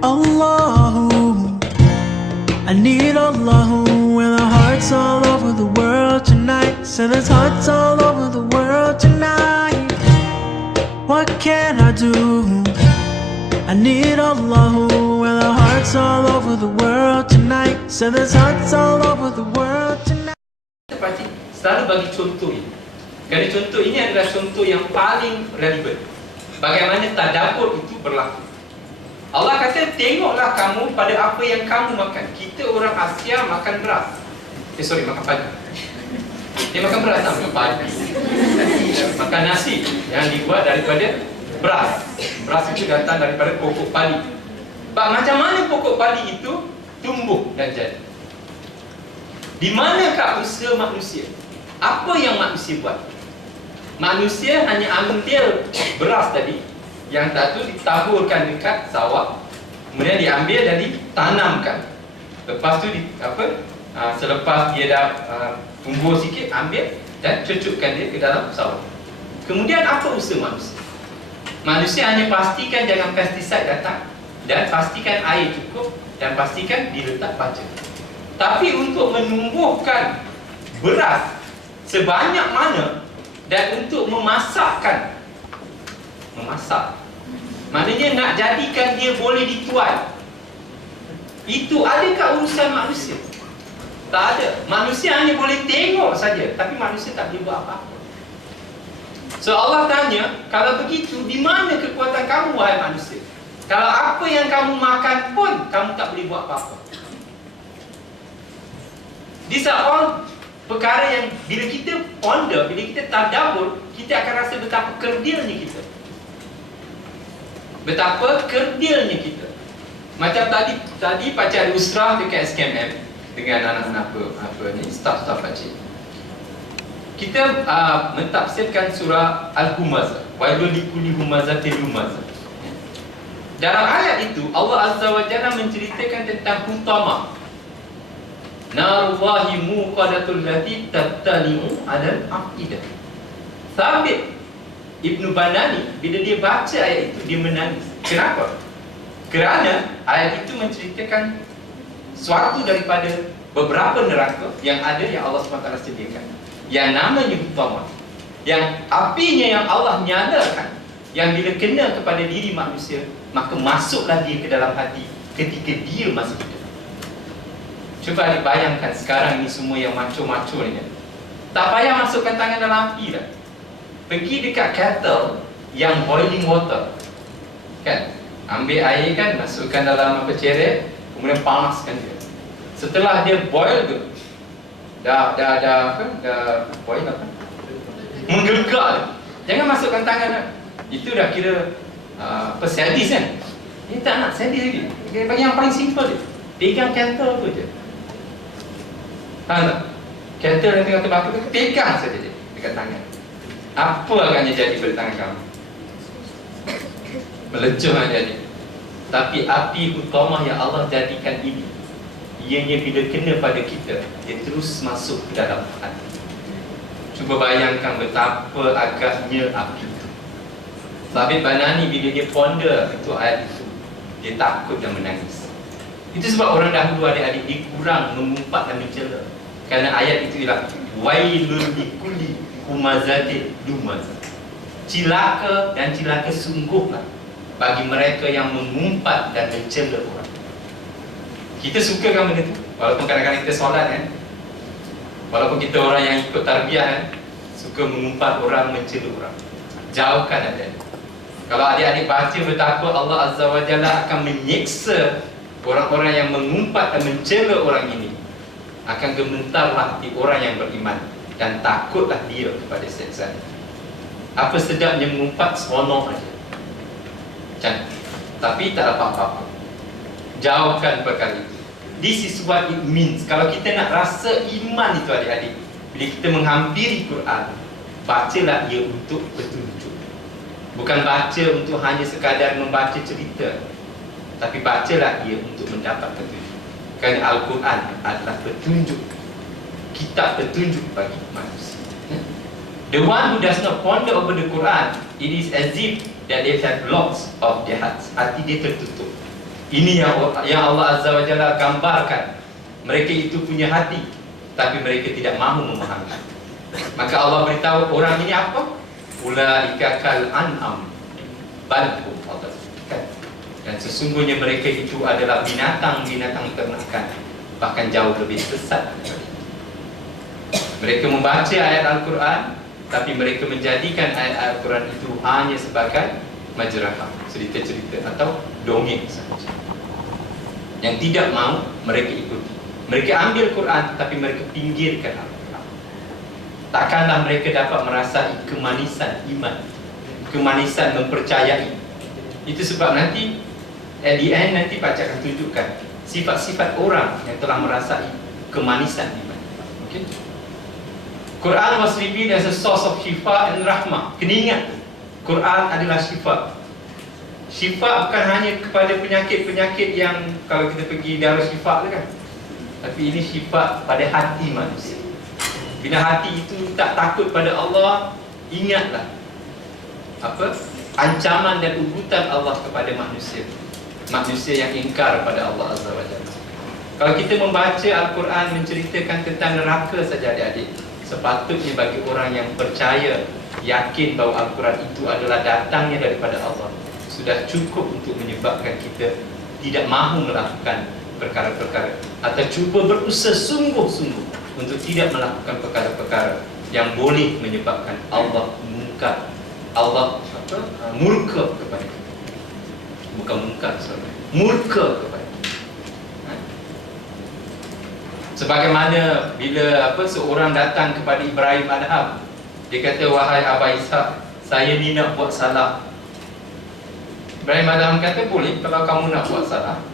Allahu, I need Allahu, and the hearts all over the world tonight. So there's hearts all over the world tonight. What can I do? I need Allahu, and the hearts all over the world tonight. So there's hearts all over the world tonight. Selalu bagi contoh ini. Kerana contoh ini adalah contoh yang paling relevan. Bagaimana tadabbur itu berlaku. Allah kata, tengoklah kamu pada apa yang kamu makan. Kita orang Asia makan beras. Makan padi. Dia makan beras tak? Makan padi. Makan nasi yang dibuat daripada beras. Beras itu datang daripada pokok padi. Macam mana pokok padi itu tumbuh dan jadi? Di manakah usaha manusia? Apa yang manusia buat? Manusia hanya ambil beras tadi, yang satu ditaburkan dekat sawah, kemudian diambil dan ditanamkan. Lepas tu selepas dia dah tumbuh sikit, ambil dan cucukkan dia ke dalam sawah. Kemudian apa usaha manusia? Manusia hanya pastikan jangan pestisida datang, dan pastikan air cukup, dan pastikan diletak baja. Tapi untuk menumbuhkan beras sebanyak mana, dan untuk memasak, maknanya nak jadikan dia boleh dituai, itu adakah urusan manusia? Tak ada. Manusia hanya boleh tengok saja, tapi manusia tak boleh buat apa-apa. So Allah tanya, kalau begitu, di mana kekuatan kamu, wahai manusia? Kalau apa yang kamu makan pun kamu tak boleh buat apa-apa. These are all perkara yang bila kita ponder, bila kita tadabbur, kita akan rasa betapa kerdilnya kita. Betapa kerdilnya kita. Macam tadi Pakcik Usrah dekat SKMM dengan anak-anak staf-staf Pakcik. Kita mentafsirkan surah Al-Humazah. Wailul likulli humazatin lumazah. Dalam ayat itu Allah Azza wa Jalla menceritakan tentang hutama. Narullahi muqadatul lati tattali'u 'alal afidah. Thabit Ibnu Banani bila dia baca ayat itu dia menangis. Kenapa? Kerana ayat itu menceritakan suatu daripada beberapa neraka yang ada yang Allah SWT sediakan, yang namanya hutama, yang apinya yang Allah nyalakan, yang bila kena kepada diri manusia, maka masuklah dia ke dalam hati ketika dia masih hidup. Cuba dibayangkan sekarang ni semua yang maco-maco ni kan, tak payah masukkan tangan dalam api dah. Pergi dekat kettle yang boiling water kan, ambil air kan, masukkan dalam ceret, kemudian panaskan dia. Setelah dia boil tu, dah boil apa? Menggelegak. Jangan masukkan tangan dah. Itu dah kira sadis kan. Dia tak nak sadis lagi. Dia bagi yang paling simple je. Pegang kettle tu je. Faham tak? Kettle yang tengah terbakar tu, pegang saja je dekat tangan. Apa akan jadi pada tangan kamu? Melecah akan jadi. Tapi api utama yang Allah jadikan ini, ianya bila kena pada kita, dia terus masuk ke dalam hati. Cuba bayangkan betapa agaknya api itu. Thabit Banani bila dia ponder itu ayat itu, dia takut dan menangis. Itu sebab orang dahulu adik-adik dia kurang mengumpat dan mencela. Kerana ayat itu ialah wailul likulli humazatin lumazah. Cilaka dan cilaka sungguhlah bagi mereka yang mengumpat dan mencela orang. Kita suka kan benda itu? Walaupun kadang-kadang kita solat kan, walaupun kita orang yang ikut tarbiyah kan, suka mengumpat orang, mencela orang. Jauhkan adik-adik. Kalau adik-adik baca betapa Allah Azza wa Jalla akan menyeksa orang-orang yang mengumpat dan mencela orang ini, akan gementarlah hati orang yang beriman dan takutlah dia kepada siksaan. Apa sedapnya mengumpat, seronok aja, cantik, tapi tak dapat apa-apa. Jauhkan perkara itu. This is what it means. Kalau kita nak rasa iman itu adik-adik, bila kita menghampiri Quran, bacalah ia untuk petunjuk. Bukan baca untuk hanya sekadar membaca cerita, tapi bacalah ia untuk mendapat petunjuk. Kerana Al-Quran adalah petunjuk, kitab petunjuk bagi manusia. The one who does not ponder over the Quran, it is as if that they have blocks of their hearts. Hati dia tertutup. Ini yang Allah Azza wa Jalla gambarkan. Mereka itu punya hati, tapi mereka tidak mahu memahami. Maka Allah beritahu orang ini apa? Ulaika kal an'am bal hum adall. Dan sesungguhnya mereka itu adalah binatang-binatang ternakan, bahkan jauh lebih sesat. Mereka membaca ayat Al-Quran, tapi mereka menjadikan ayat Al-Quran itu hanya sebagai majarah, cerita-cerita atau dongeng sahaja, yang tidak mau mereka ikuti. Mereka ambil Quran, tapi mereka pinggirkan Al-Quran. Takkanlah mereka dapat merasai kemanisan iman, kemanisan mempercayai. Itu sebab nanti at the end nanti baca akan tunjukkan sifat-sifat orang yang telah merasai kemanisan iman. Okay? Quran was revealed as a source of shifa and rahmah. Kena ingat, Quran adalah shifa. Shifa bukan hanya kepada penyakit-penyakit yang kalau kita pergi darah shifa tu kan, tapi ini shifa pada hati manusia. Bila hati itu tak takut pada Allah, ingatlah apa ancaman dan ugutan Allah kepada manusia, manusia yang ingkar pada Allah Azza wa Jalla. Kalau kita membaca Al-Quran menceritakan tentang neraka saja adik-adik, sepatutnya bagi orang yang percaya, yakin bahawa Al-Quran itu adalah datangnya daripada Allah, sudah cukup untuk menyebabkan kita tidak mahu melakukan perkara-perkara, atau cuba berusaha sungguh-sungguh untuk tidak melakukan perkara-perkara yang boleh menyebabkan Allah mungkar, Allah murka kepada kita. Bukan mungkar, murka kepada kita. Sebagaimana bila seorang datang kepada Ibrahim Adham, dia kata, wahai Abah Ishak, saya ni nak buat salah. Ibrahim Adham kata, boleh kalau kamu nak buat salah,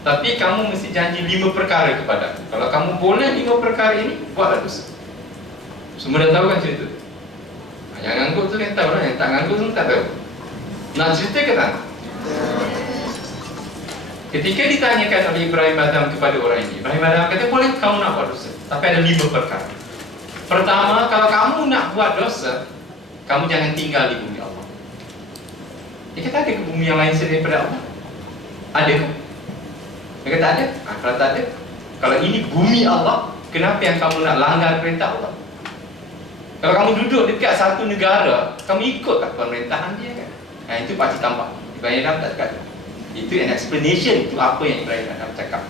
tapi kamu mesti janji 5 perkara kepada aku. Kalau kamu boleh 5 perkara ini, buatlah dosa. Semua dah tahu kan cerita? Yang ngangguk tu kan tahu lah, yang tak ngangguk tu tak tahu. Nak cerita ke tak? Ketika ditanyakan oleh Ibrahim Adham kepada orang ini, Ibrahim Adham kata, boleh kamu nak buat dosa, tapi ada 5 perkara. Pertama, kalau kamu nak buat dosa, kamu jangan tinggal di bumi Allah. Dia kata, ada ke bumi yang lain selain daripada Allah? Ada ke? Dia kata ada. Kalau tak ada, kalau ini bumi Allah, kenapa yang kamu nak langgar perintah Allah? Kalau kamu duduk dekat satu negara, kamu ikutlah pemerintahan dia kan? Itu pasti tampak. Ibrahim Adham tak cakap. Itu an explanation, itu apa yang Ibrahim Adham cakap.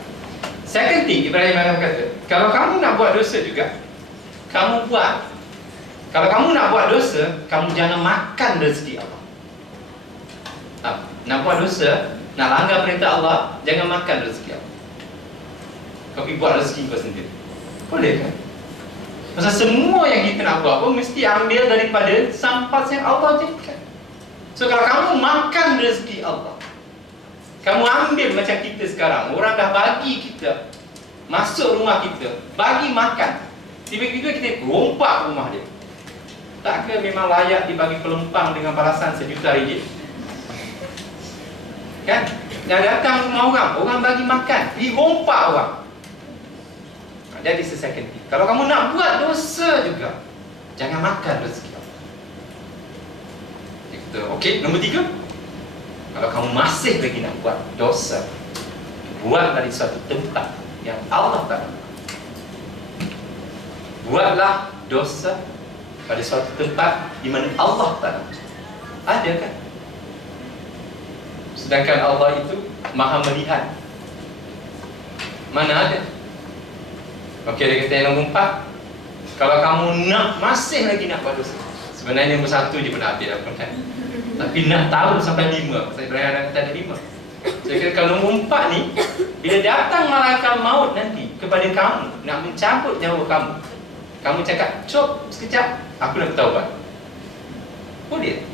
Second thing, Ibrahim Adham kata, kalau kamu nak buat dosa juga, kamu buat. Kalau kamu nak buat dosa, kamu jangan makan rezeki Allah. Nak buat dosa, nak langgar perintah Allah, jangan makan rezeki Allah. Kau pergi buat rezeki kau sendiri. Boleh kan? Pasal semua yang kita nak buat pun mesti ambil daripada sampas yang Allah jadikan. So kalau kamu makan rezeki Allah, kamu ambil macam kita sekarang, orang dah bagi kita masuk rumah kita, bagi makan, tiba-tiba kita rompak rumah dia. Tak ke memang layak dibagi pelempang dengan balasan RM1 juta? Kan? Yang datang rumah orang, orang bagi makan, dirompak orang. Jadi second thing. Kalau kamu nak buat dosa juga, jangan makan rezeki Allah. Okey, nombor 3. Kalau kamu masih lagi nak buat dosa, buat dari suatu tempat yang Allah tak nak. Buatlah dosa pada suatu tempat di mana Allah tak nak. Ada kan? Sedangkan Allah itu Maha melihat. Mana ada? Okey, dia kata yang nombor 4. Kalau kamu masih lagi nak buat dosa, sebenarnya nombor 1 je pernah habis dah kan? Tapi nak tahu sampai 5. Saya berani kata ada 5. Saya kata kalau nombor 4 ni, bila datang malaikat maut nanti kepada kamu, nak mencabut nyawa kamu, kamu cakap, cop sekejap, aku nak bertaubat. Boleh?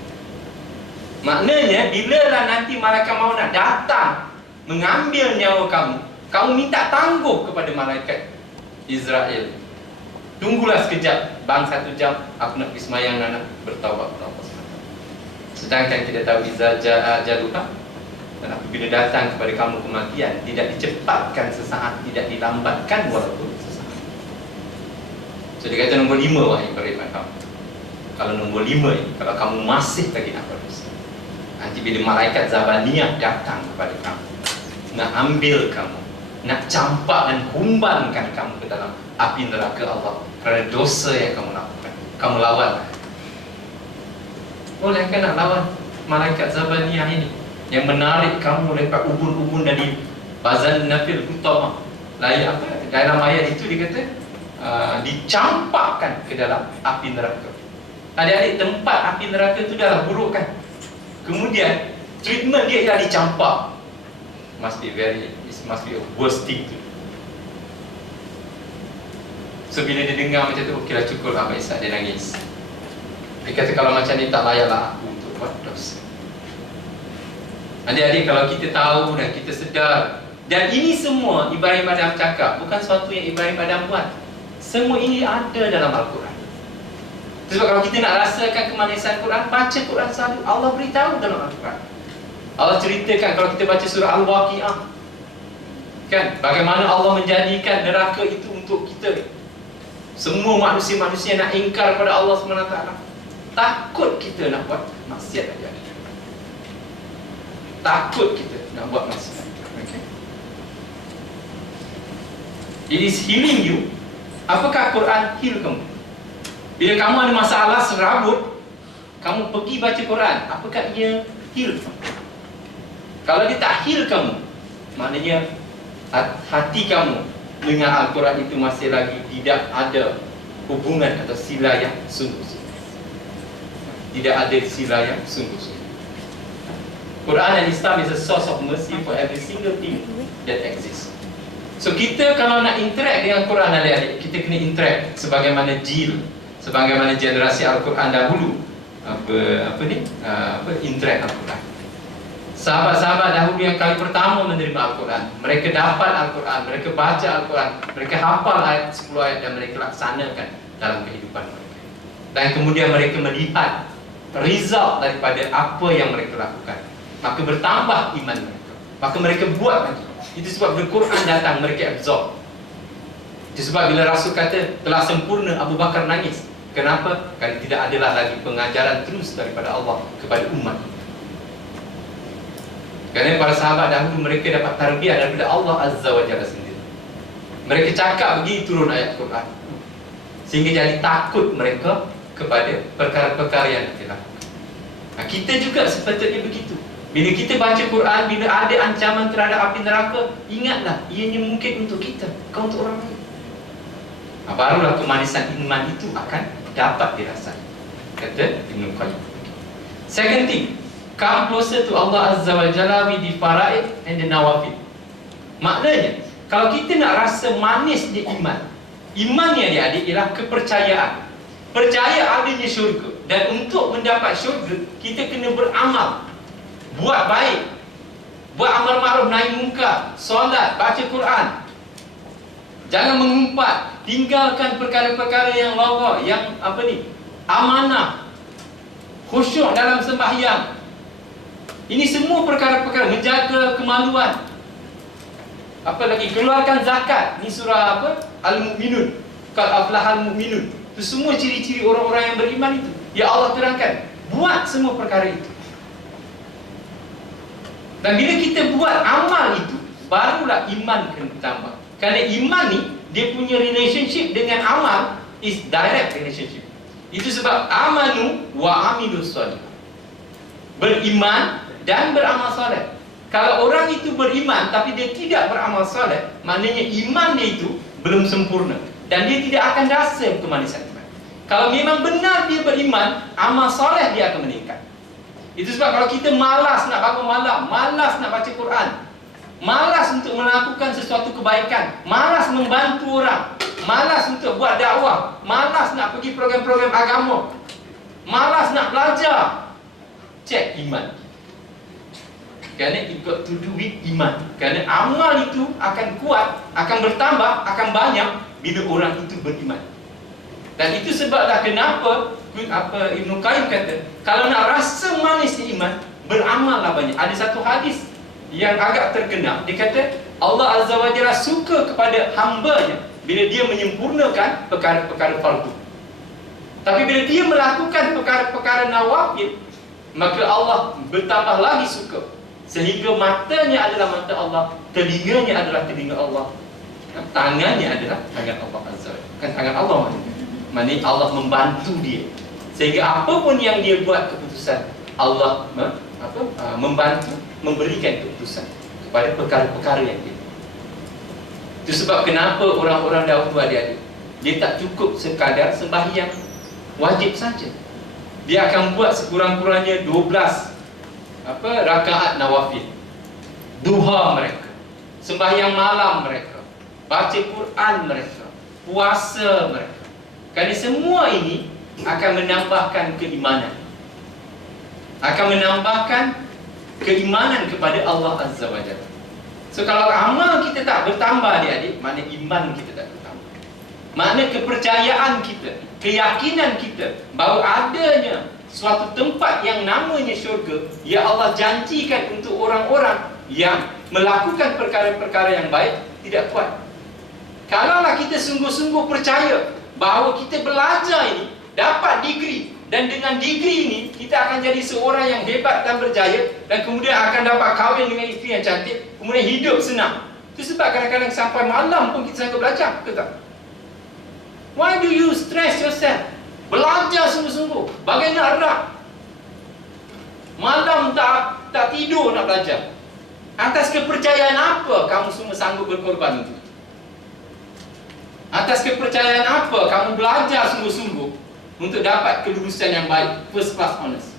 Maknanya, bila lah nanti malaikat maut nak datang mengambil nyawa kamu, kamu minta tangguh kepada malaikat Israel. Tunggulah sekejap, bang 1 jam, aku nak pergi semayang dan nak bertaubat kepada Allah. Sedangkan kita tahu iza ja'a ajaluha, dan apabila datang kepada kamu kematian, tidak dicepatkan sesaat, tidak dilambatkan walaupun sesaat. So dia kata nombor 5, wahai Ibrahim Adham. Kalau nombor 5 ini, kalau kamu masih lagi nak berdosa, nanti bila malaikat Zabaniyah datang kepada kamu, nak ambil kamu, nak campak dan humbankan kamu ke dalam api neraka Allah kerana dosa yang kamu lakukan. Kamu lawan. Boleh kan nak lawan malaikat Zabaniyah ini yang menarik kamu lepas ubun-ubun dari Bazan Nafil Utama. Lain apa? Dalam ayat itu dia kata dicampakkan ke dalam api neraka. Adik-adik, tempat api neraka itu dah buruk kan. Kemudian treatment dia ialah dicampak. It must be a worst thing tu. So bila dia dengar macam tu, okeylah cukup lah Abang Ishak, dia nangis. Dia kata kalau macam ni tak layaklah aku untuk buat dosa. Adik-adik, kalau kita tahu dan kita sedar, dan ini semua Ibrahim Adam cakap, bukan sesuatu yang Ibrahim Adam buat. Semua ini ada dalam Al-Quran. Sebab kalau kita nak rasakan kemanisan Quran, baca Quran selalu. Allah beritahu dalam Al-Quran. Allah ceritakan kalau kita baca surah Al-Waqi'ah, kan, bagaimana Allah menjadikan neraka itu untuk kita. Semua manusia-manusia nak ingkar pada Allah SWT. Takut kita nak buat maksiat aja. Takut kita nak buat maksiat. Okay. It is healing you. Apakah Quran heal kamu? Bila kamu ada masalah serabut, kamu pergi baca Quran, apakah ia heal? Kalau dia tak heal kamu, maknanya hati kamu dengan Al-Quran itu masih lagi tidak ada hubungan atau sila yang sungguh-sungguh. Tidak ada sila yang sungguh-sungguh. Quran and Islam is a source of mercy for every single thing that exists. So kita kalau nak interact dengan Quran, adik-adik, kita kena interact sebagaimana jil, sebagaimana generasi Al-Quran dahulu interact Al-Quran. Sahabat-sahabat dahulu yang kali pertama menerima Al-Quran, mereka dapat Al-Quran, mereka baca Al-Quran, mereka hafal ayat 10 ayat dan mereka laksanakan dalam kehidupan mereka. Dan kemudian mereka melihat result daripada apa yang mereka lakukan. Maka bertambah iman mereka. Maka mereka buat lagi. Itu sebab bila Quran datang, mereka absorb. Itu sebab bila Rasul kata telah sempurna, Abu Bakar nangis. Kenapa? Kerana tidak adalah lagi pengajaran terus daripada Allah kepada umat. Kerana para sahabat dahulu mereka dapat tarbiyah daripada Allah Azza wa Jalla sendiri. Mereka cakap begini turun ayat Quran, sehingga jadi takut mereka kepada perkara-perkara yang kita lakukan. Nah, kita juga sepatutnya begitu. Bila kita baca Quran, bila ada ancaman terhadap api neraka, ingatlah ianya mungkin untuk kita, bukan untuk orang lain. Nah, barulah kemanisan iman itu akan dapat dirasai, kata Ibn Qayyim. Second thing, come closer to Allah Azza wa Jalla with the faraid and the nawafil. Maknanya, kalau kita nak rasa manisnya iman, iman ni adik-adik ialah kepercayaan. Percaya adanya syurga. Dan untuk mendapat syurga, kita kena beramal. Buat baik. Buat amal ma'ruf nahi munkar, solat, baca Quran. Jangan mengumpat. Tinggalkan perkara-perkara yang lagak, yang amanah. Khusyuk dalam sembahyang. Ini semua perkara-perkara, menjaga kemaluan. Apa lagi? Keluarkan zakat. Ini surah apa? Al-Mu'minun. Qad aflahal mu'minun. Itu semua ciri-ciri orang-orang yang beriman itu. Ya Allah terangkan. Buat semua perkara itu. Dan bila kita buat amal itu, barulah iman kena bertambah. Kerana iman ni, dia punya relationship dengan amal is direct relationship. Itu sebab amanu wa amilus solih. Beriman dan beramal soleh. Kalau orang itu beriman tapi dia tidak beramal soleh, maknanya iman dia itu belum sempurna. Dan dia tidak akan rasa kemanisan iman. Kalau memang benar dia beriman, amal soleh dia akan meningkat. Itu sebab kalau kita malas nak bangun malam, malas nak baca Quran, malas untuk melakukan sesuatu kebaikan, malas membantu orang, malas untuk buat dakwah, malas nak pergi program-program agama, malas nak belajar, cek iman. Kerana it got to do with iman. Kerana amal itu akan kuat, akan bertambah, akan banyak bila orang itu beriman. Dan itu sebablah kenapa Ibn Qayyim kata, kalau nak rasa manisnya iman, beramallah banyak. Ada satu hadis yang agak terkenal. Dia kata Allah Azza wa Jalla suka kepada hamba-Nya bila dia menyempurnakan perkara-perkara fardu. Tapi bila dia melakukan perkara-perkara nawafil, maka Allah bertambah lagi suka Sehingga matanya adalah mata Allah, telinganya adalah telinga Allah, tangannya adalah tangan Allah Azza wa Jalla. Kan tangan Allah maknanya Allah membantu dia. Sehingga apapun yang dia buat keputusan, Allah membantu, memberikan keputusan kepada perkara-perkara yang dia. Itu sebab kenapa orang-orang dahulu adik-adik, dia tak cukup sekadar sembahyang wajib saja. Dia akan buat sekurang-kurangnya 12 rakaat nawafil, duha mereka, sembahyang malam mereka, baca Quran mereka, puasa mereka. Kerana semua ini akan menambahkan keimanan, akan menambahkan keimanan kepada Allah Azza wa Jalla. So kalau amal kita tak bertambah adik-adik, makna iman kita tak bertambah. Makna kepercayaan kita, keyakinan kita bahawa adanya suatu tempat yang namanya syurga, ya Allah janjikan untuk orang-orang yang melakukan perkara-perkara yang baik, tidak kuat. Kalaulah kita sungguh-sungguh percaya bahawa kita belajar ini dapat degree, dan dengan degree ini kita akan jadi seorang yang hebat dan berjaya, dan kemudian akan dapat kahwin dengan isteri yang cantik, kemudian hidup senang. Itu sebab kadang-kadang sampai malam pun kita sanggup belajar, betul tak? Why do you stress yourself? Belajar sungguh-sungguh, bagai nak rak. Malam tak tidur nak belajar. Atas kepercayaan apa kamu semua sanggup berkorban untuk itu? Atas kepercayaan apa kamu belajar sungguh-sungguh untuk dapat kelulusan yang baik, first class honors?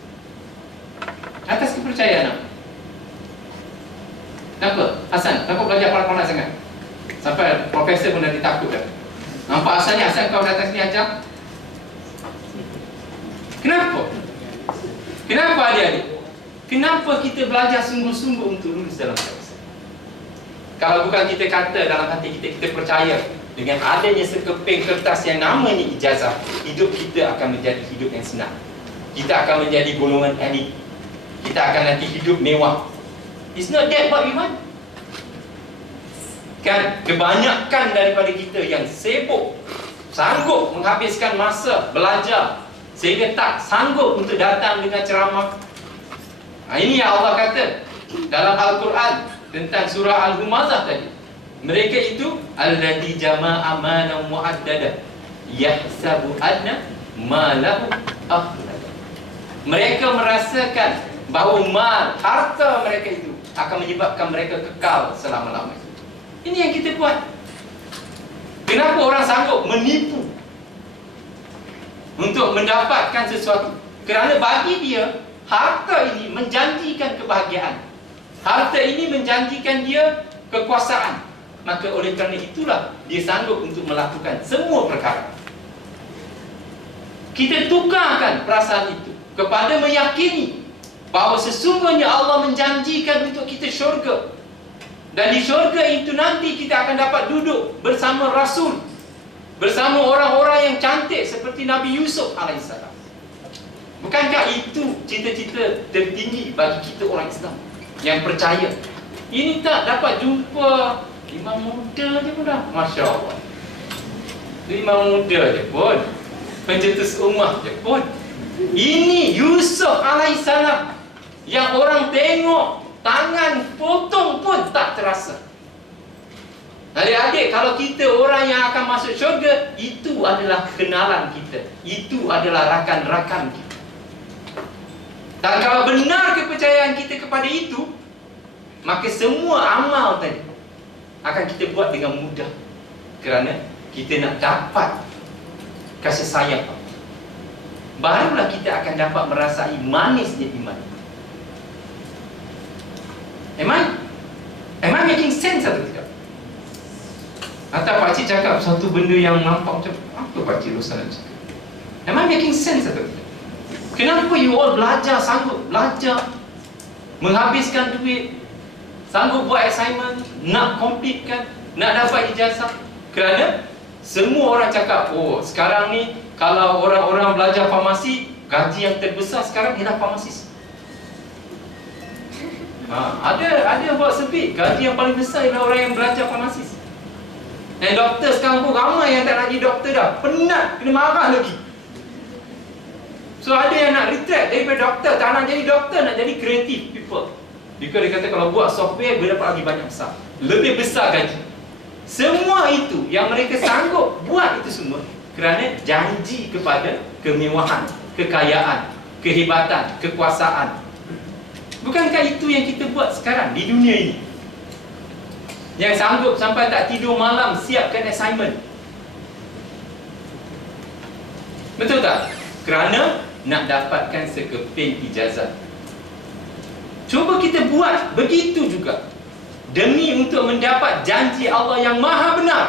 Atas kepercayaan apa? Kenapa? Hasan, kenapa belajar panas-panas sangat? Sampai profesor pun dah ditakutkan. Nampak Hasan ni, Hasan kau datang sini ajar? Kenapa? Kenapa adik-adik? Kenapa kita belajar sungguh-sungguh untuk lulus dalam kerjaya? Kalau bukan kita kata dalam hati kita, kita percaya dengan adanya sekeping kertas yang namanya ijazah, hidup kita akan menjadi hidup yang senang. Kita akan menjadi golongan elit. Kita akan nanti hidup mewah. It's not that what we want. Kan kebanyakan daripada kita yang sibuk, sanggup menghabiskan masa belajar sehingga tak sanggup untuk datang dengan ceramah. Ini yang Allah kata dalam Al-Quran tentang surah Al-Humazah tadi. Mereka itu alladzi jama'a amanan mu'addada yahsabu anna ma lahu akhlada. Mereka merasakan bahawa mal, harta mereka itu akan menyebabkan mereka kekal selama-lamanya. Ini yang kita buat. Kenapa orang sanggup menipu untuk mendapatkan sesuatu? Kerana bagi dia, harta ini menjanjikan kebahagiaan. Harta ini menjanjikan dia kekuasaan. Maka oleh kerana itulah dia sanggup untuk melakukan semua perkara. Kita tukarkan perasaan itu kepada meyakini bahawa sesungguhnya Allah menjanjikan untuk kita syurga. Dan di syurga itu nanti kita akan dapat duduk bersama Rasul, bersama orang-orang yang cantik seperti Nabi Yusuf AS. Bukankah itu cita-cita tertinggi bagi kita orang Islam yang percaya? Ini tak dapat jumpa imam muda je pun dah, Masya Allah. Imam muda je pun, pencetus ummah je pun. Ini Yusuf AS yang orang tengok tangan potong pun tak terasa. Adik-adik, kalau kita orang yang akan masuk syurga, itu adalah kenalan kita, itu adalah rakan-rakan kita. Dan kalau benar kepercayaan kita kepada itu, maka semua amal tadi akan kita buat dengan mudah. Kerana kita nak dapat kasih sayang, barulah kita akan dapat merasai manisnya iman. Am I making sense atau tidak? Atau pakcik cakap satu benda yang nampak macam apa pakcik Rosalan cakap? Am I making sense atau tidak? Kenapa you all belajar, sanggup belajar, menghabiskan duit, sanggup buat assignment, nak completekan, nak dapat ijazah? Kerana semua orang cakap, oh sekarang ni kalau orang-orang belajar farmasi, gaji yang terbesar sekarang ialah farmasis. Ada buat sebut gaji yang paling besar ialah orang yang belajar farmasis. Dan doktor sekarang pun ramai yang tak nak jadi doktor dah. Penat, kena marah lagi. So ada yang nak retreat daripada doktor, tak nak jadi doktor, nak jadi creative people. Because dia kata kalau buat software boleh dapat lebih banyak besar, lebih besar gaji. Semua itu yang mereka sanggup buat itu semua kerana janji kepada kemewahan, kekayaan, kehebatan, kekuasaan. Bukankah itu yang kita buat sekarang di dunia ini? Yang sanggup sampai tak tidur malam siapkan assignment. Betul tak? Kerana nak dapatkan sekeping ijazat. Cuba kita buat begitu juga demi untuk mendapat janji Allah yang maha benar,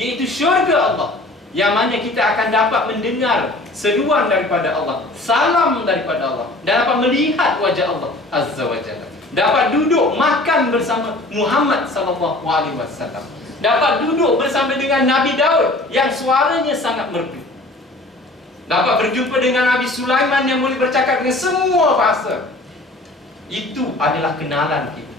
iaitu syurga Allah, yang mana kita akan dapat mendengar seruan daripada Allah, salam daripada Allah, dan dapat melihat wajah Allah Azza wa Jalla, dapat duduk makan bersama Muhammad sallallahu alaihi wasallam, dapat duduk bersama dengan Nabi Daud yang suaranya sangat merdu, dapat berjumpa dengan Nabi Sulaiman yang boleh bercakap dengan semua bahasa. Itu adalah kenalan kita.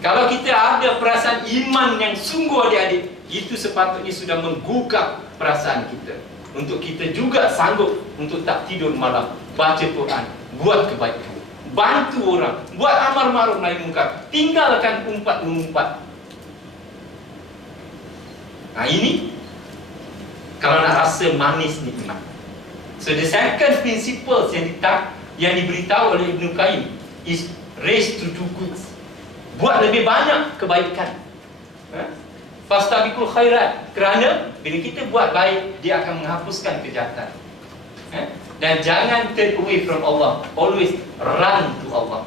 Kalau kita ada perasaan iman yang sungguh adik-adik, itu sepatutnya sudah menggugah perasaan kita untuk kita juga sanggup untuk tak tidur malam, baca Quran, buat kebaikan, bantu orang, buat amar ma'ruf nahi munkar, tinggalkan umpat mengumpat. Nah ini kalau nak rasa manis nikmat. So the second principle yang diberitahu oleh Ibn Qayyim is race to do good. Buat lebih banyak kebaikan. Fastabiqul khairat. Kerana bila kita buat baik, dia akan menghapuskan kejahatan. Dan jangan turn away from Allah. Always run to Allah.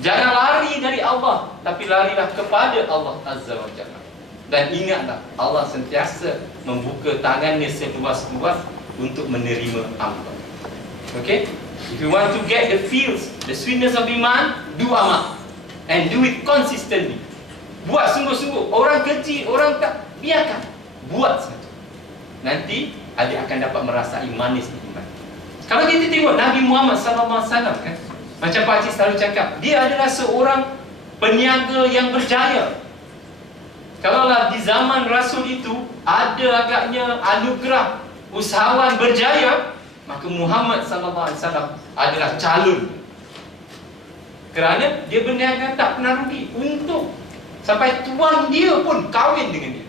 Jangan lari dari Allah, tapi larilah kepada Allah Azza wa Jalla. Dan ingatlah, Allah sentiasa membuka tangannya seluas-luas untuk menerima hamba. Okay? If you want to get the feels, the sweetness of iman, do amal. And do it consistently. Buat sungguh-sungguh. Orang kecil, orang tak, biarkan. Buat saja. Nanti, adik akan dapat merasai manis iman. Kalau kita tengok Nabi Muhammad SAW kan, macam Pak Cik selalu cakap, dia adalah seorang peniaga yang berjaya. Kalaulah di zaman Rasul itu ada agaknya anugerah usahawan berjaya, maka Muhammad SAW adalah calon. Kerana dia berniaga tak pernah rugi. Untung sampai tuan dia pun kahwin dengan dia.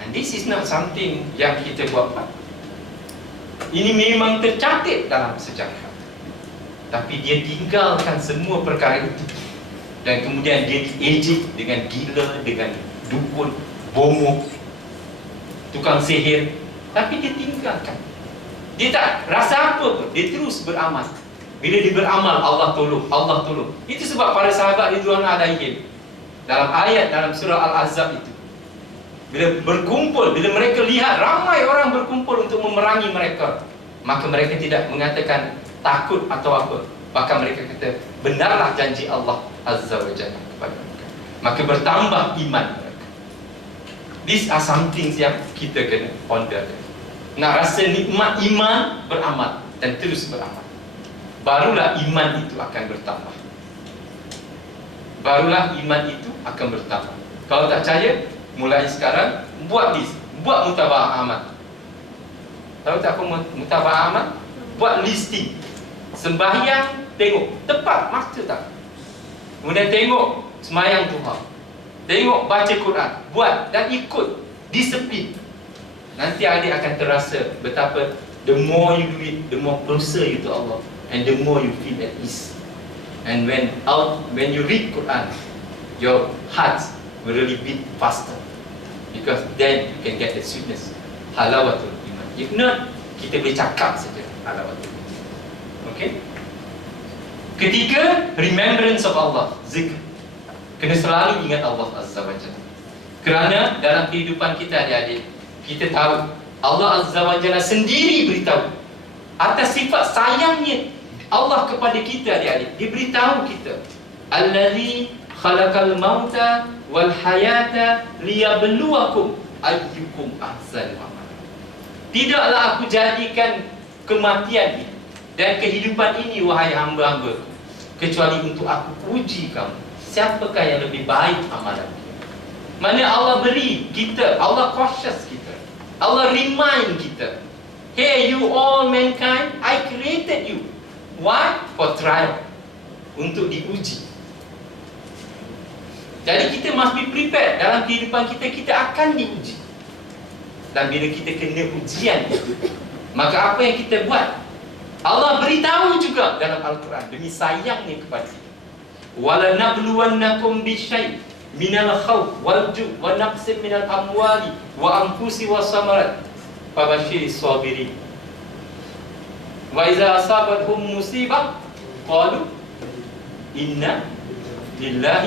And this is not something yang kita buat. Ini memang tercatat dalam sejarah. Tapi dia tinggalkan semua perkara itu, dan kemudian dia diejek dengan gila, dengan dukun, bomoh, tukang sihir. Tapi dia tinggalkan. Dia tak rasa apa pun. Dia terus beramal. Bila dia beramal, Allah tolong, Allah tolong. Itu sebab para sahabat ridwanullah alaihim dalam ayat dalam surah Al-Ahzab itu, bila berkumpul, bila mereka lihat ramai orang berkumpul untuk memerangi mereka, maka mereka tidak mengatakan takut atau apa. Bahkan mereka kata, benarlah janji Allah Azza wa Jalla kepada mereka. Maka bertambah iman mereka. These are some things yang kita kena ponder. Nak rasa nikmat iman, beramal dan terus beramal. Barulah iman itu akan bertambah. Barulah iman itu akan bertambah. Kalau tak percaya, mulai sekarang buat list, buat mutaba'ah amal. Tahu tak apa mutaba'ah amal? Buat listing. Sembahyang, tengok tepat masa tak. Kemudian tengok sembahyang duha, tengok baca Quran, buat dan ikut, disiplin. Nanti adik akan terasa betapa the more you do it, the more closer you to Allah, and the more you feel at ease. And when you read Quran, your heart will really beat faster, because then you can get the sweetness, halawatul iman. If not, kita boleh cakap saja halawatul iman. Okay. Ketiga, remembrance of Allah, zikr. Kena selalu ingat Allah Azza wa Jalla. Kerana dalam kehidupan kita adik-adik, kita tahu Allah Azza wa Jalla sendiri beritahu atas sifat sayangnya Allah kepada kita adik-adik. Dia beritahu kita, Allazi khalaqal mauta wal hayata liyabluwakum ayyukum ahsanu amala. Tidaklah aku jadikan kematian ini dan kehidupan ini, wahai hamba-hamba, kecuali untuk aku uji kamu, siapakah yang lebih baik amalan. Mana Allah beri kita, Allah cautious kita, Allah remind kita, hey you all mankind, I created you, Why? For trial. Untuk diuji. Jadi kita must be prepared. Dalam kehidupan kita, kita akan diuji. Dan bila kita kena ujian, maka apa yang kita buat? Allah beritahu juga dalam Al-Quran demi sayangnya kepada kita. وَلَنَبْلُوَنَّكُمْ بِشَيْءٍ مِنَ الْخَوْفِ وَالْجُوعِ وَنَقْصٍ مِنَ الْأَمْوَالِ وَأَنْفُسِ وَالثَّمَرَاتِ فَبَشِّرِ الصَّابِرِينَ وَإِذَا أَصَابَتْهُمْ مُصِيبَةٌ قَالُوا إِنَّا لِلَّهِ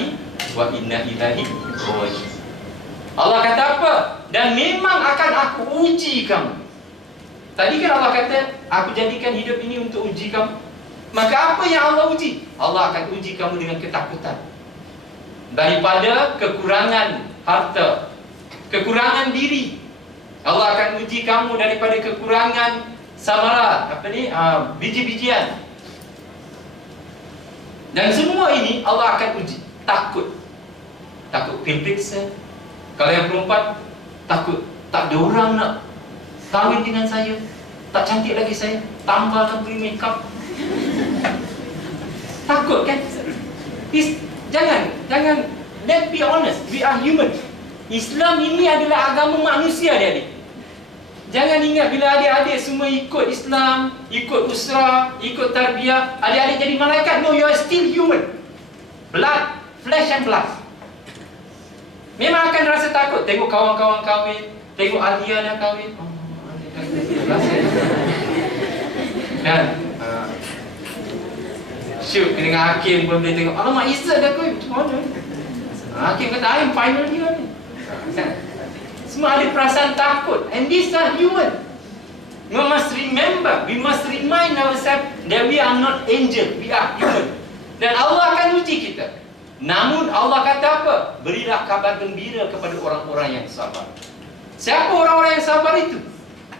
وَإِنَّا إِلَيْهِ رَاجِعُونَ. Allah kata apa? Dan memang akan aku uji kamu. Tadi kan Allah kata, aku jadikan hidup ini untuk uji kamu. Maka apa yang Allah uji? Allah akan uji kamu dengan ketakutan. Daripada kekurangan harta, kekurangan diri. Allah akan uji kamu daripada kekurangan samarat, biji-bijian. Dan semua ini Allah akan uji. Takut. Takut periksa. Kalau yang perempuan, takut tak ada orang nak kahwin dengan saya, tak cantik lagi saya, tambahkan beri makeup. Takut kan? Jangan. Let's be honest, we are human. Islam ini adalah agama manusia, adik-adik. Jangan ingat bila adik-adik semua ikut Islam, ikut usrah, ikut tarbiyah, adik-adik jadi malaikat. No, you are still human. Blood, flesh and blood. Memang akan rasa takut tengok kawan-kawan kahwin, tengok Alia dah kahwin. Dan shoot dengan Hakim pun boleh tengok, alamak Izzat dah kahwin, macam mana? Hakim kata, I'm final dia ni. Semua ada perasaan takut. And these are human. We must remember, we must remind ourselves that we are not angel, we are human. Dan Allah akan uji kita. Namun Allah kata apa? Berilah kabar gembira kepada orang-orang yang sabar. Siapa orang-orang yang sabar itu?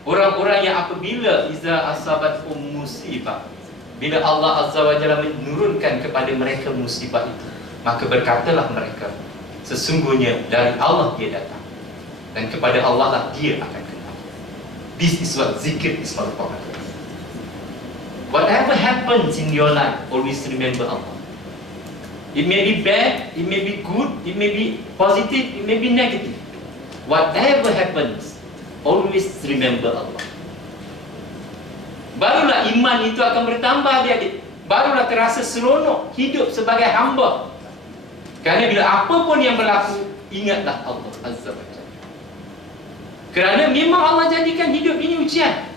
Orang-orang yang apabila iza asabathum musibah, bila Allah Azza wa Jalla menurunkan kepada mereka musibah itu, maka berkatalah mereka, sesungguhnya dari Allah dia datang, dan kepada Allah lah dia akan kembali. This is what zikir is all about. Whatever happens in your life, always remember Allah. It may be bad, it may be good, it may be positive, it may be negative. Whatever happens, always remember Allah. Barulah iman itu akan bertambah, adik-adik. Barulah terasa seronok hidup sebagai hamba. Kerana bila apa pun yang berlaku, ingatlah Allah Azza wa Jalla. Kerana memang Allah jadikan hidup ini ujian.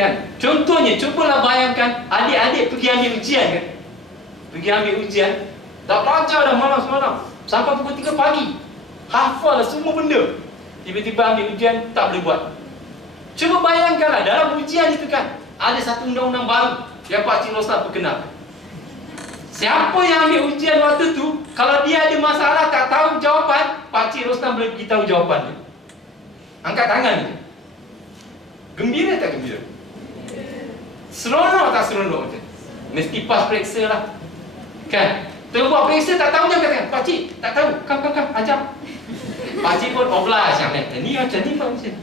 Kan? Contohnya, cubalah bayangkan adik-adik pergi ambil ujian kan? Pergi ambil ujian, dah belajar dah malam-malam sampai pukul 3 pagi, hafal semua benda. Tiba-tiba ambil ujian, tak boleh buat. Cuba bayangkanlah, dalam ujian itu kan ada satu undang-undang baru yang Pak Cik Roslan perkenalkan. Siapa yang ambil ujian waktu tu, kalau dia ada masalah tak tahu jawapan, Pak Cik Roslan boleh beritahu jawapan dia. Angkat tangan dia. Gembira tak gembira? Seronok tak seronok macam? Mesti pas periksa lah. Kan? Terbuat periksa tak tahu, jangan katakan, Pak Cik tak tahu, kam, ajar. Pak Cik pun oblas yang ni macam ni Pak Cik.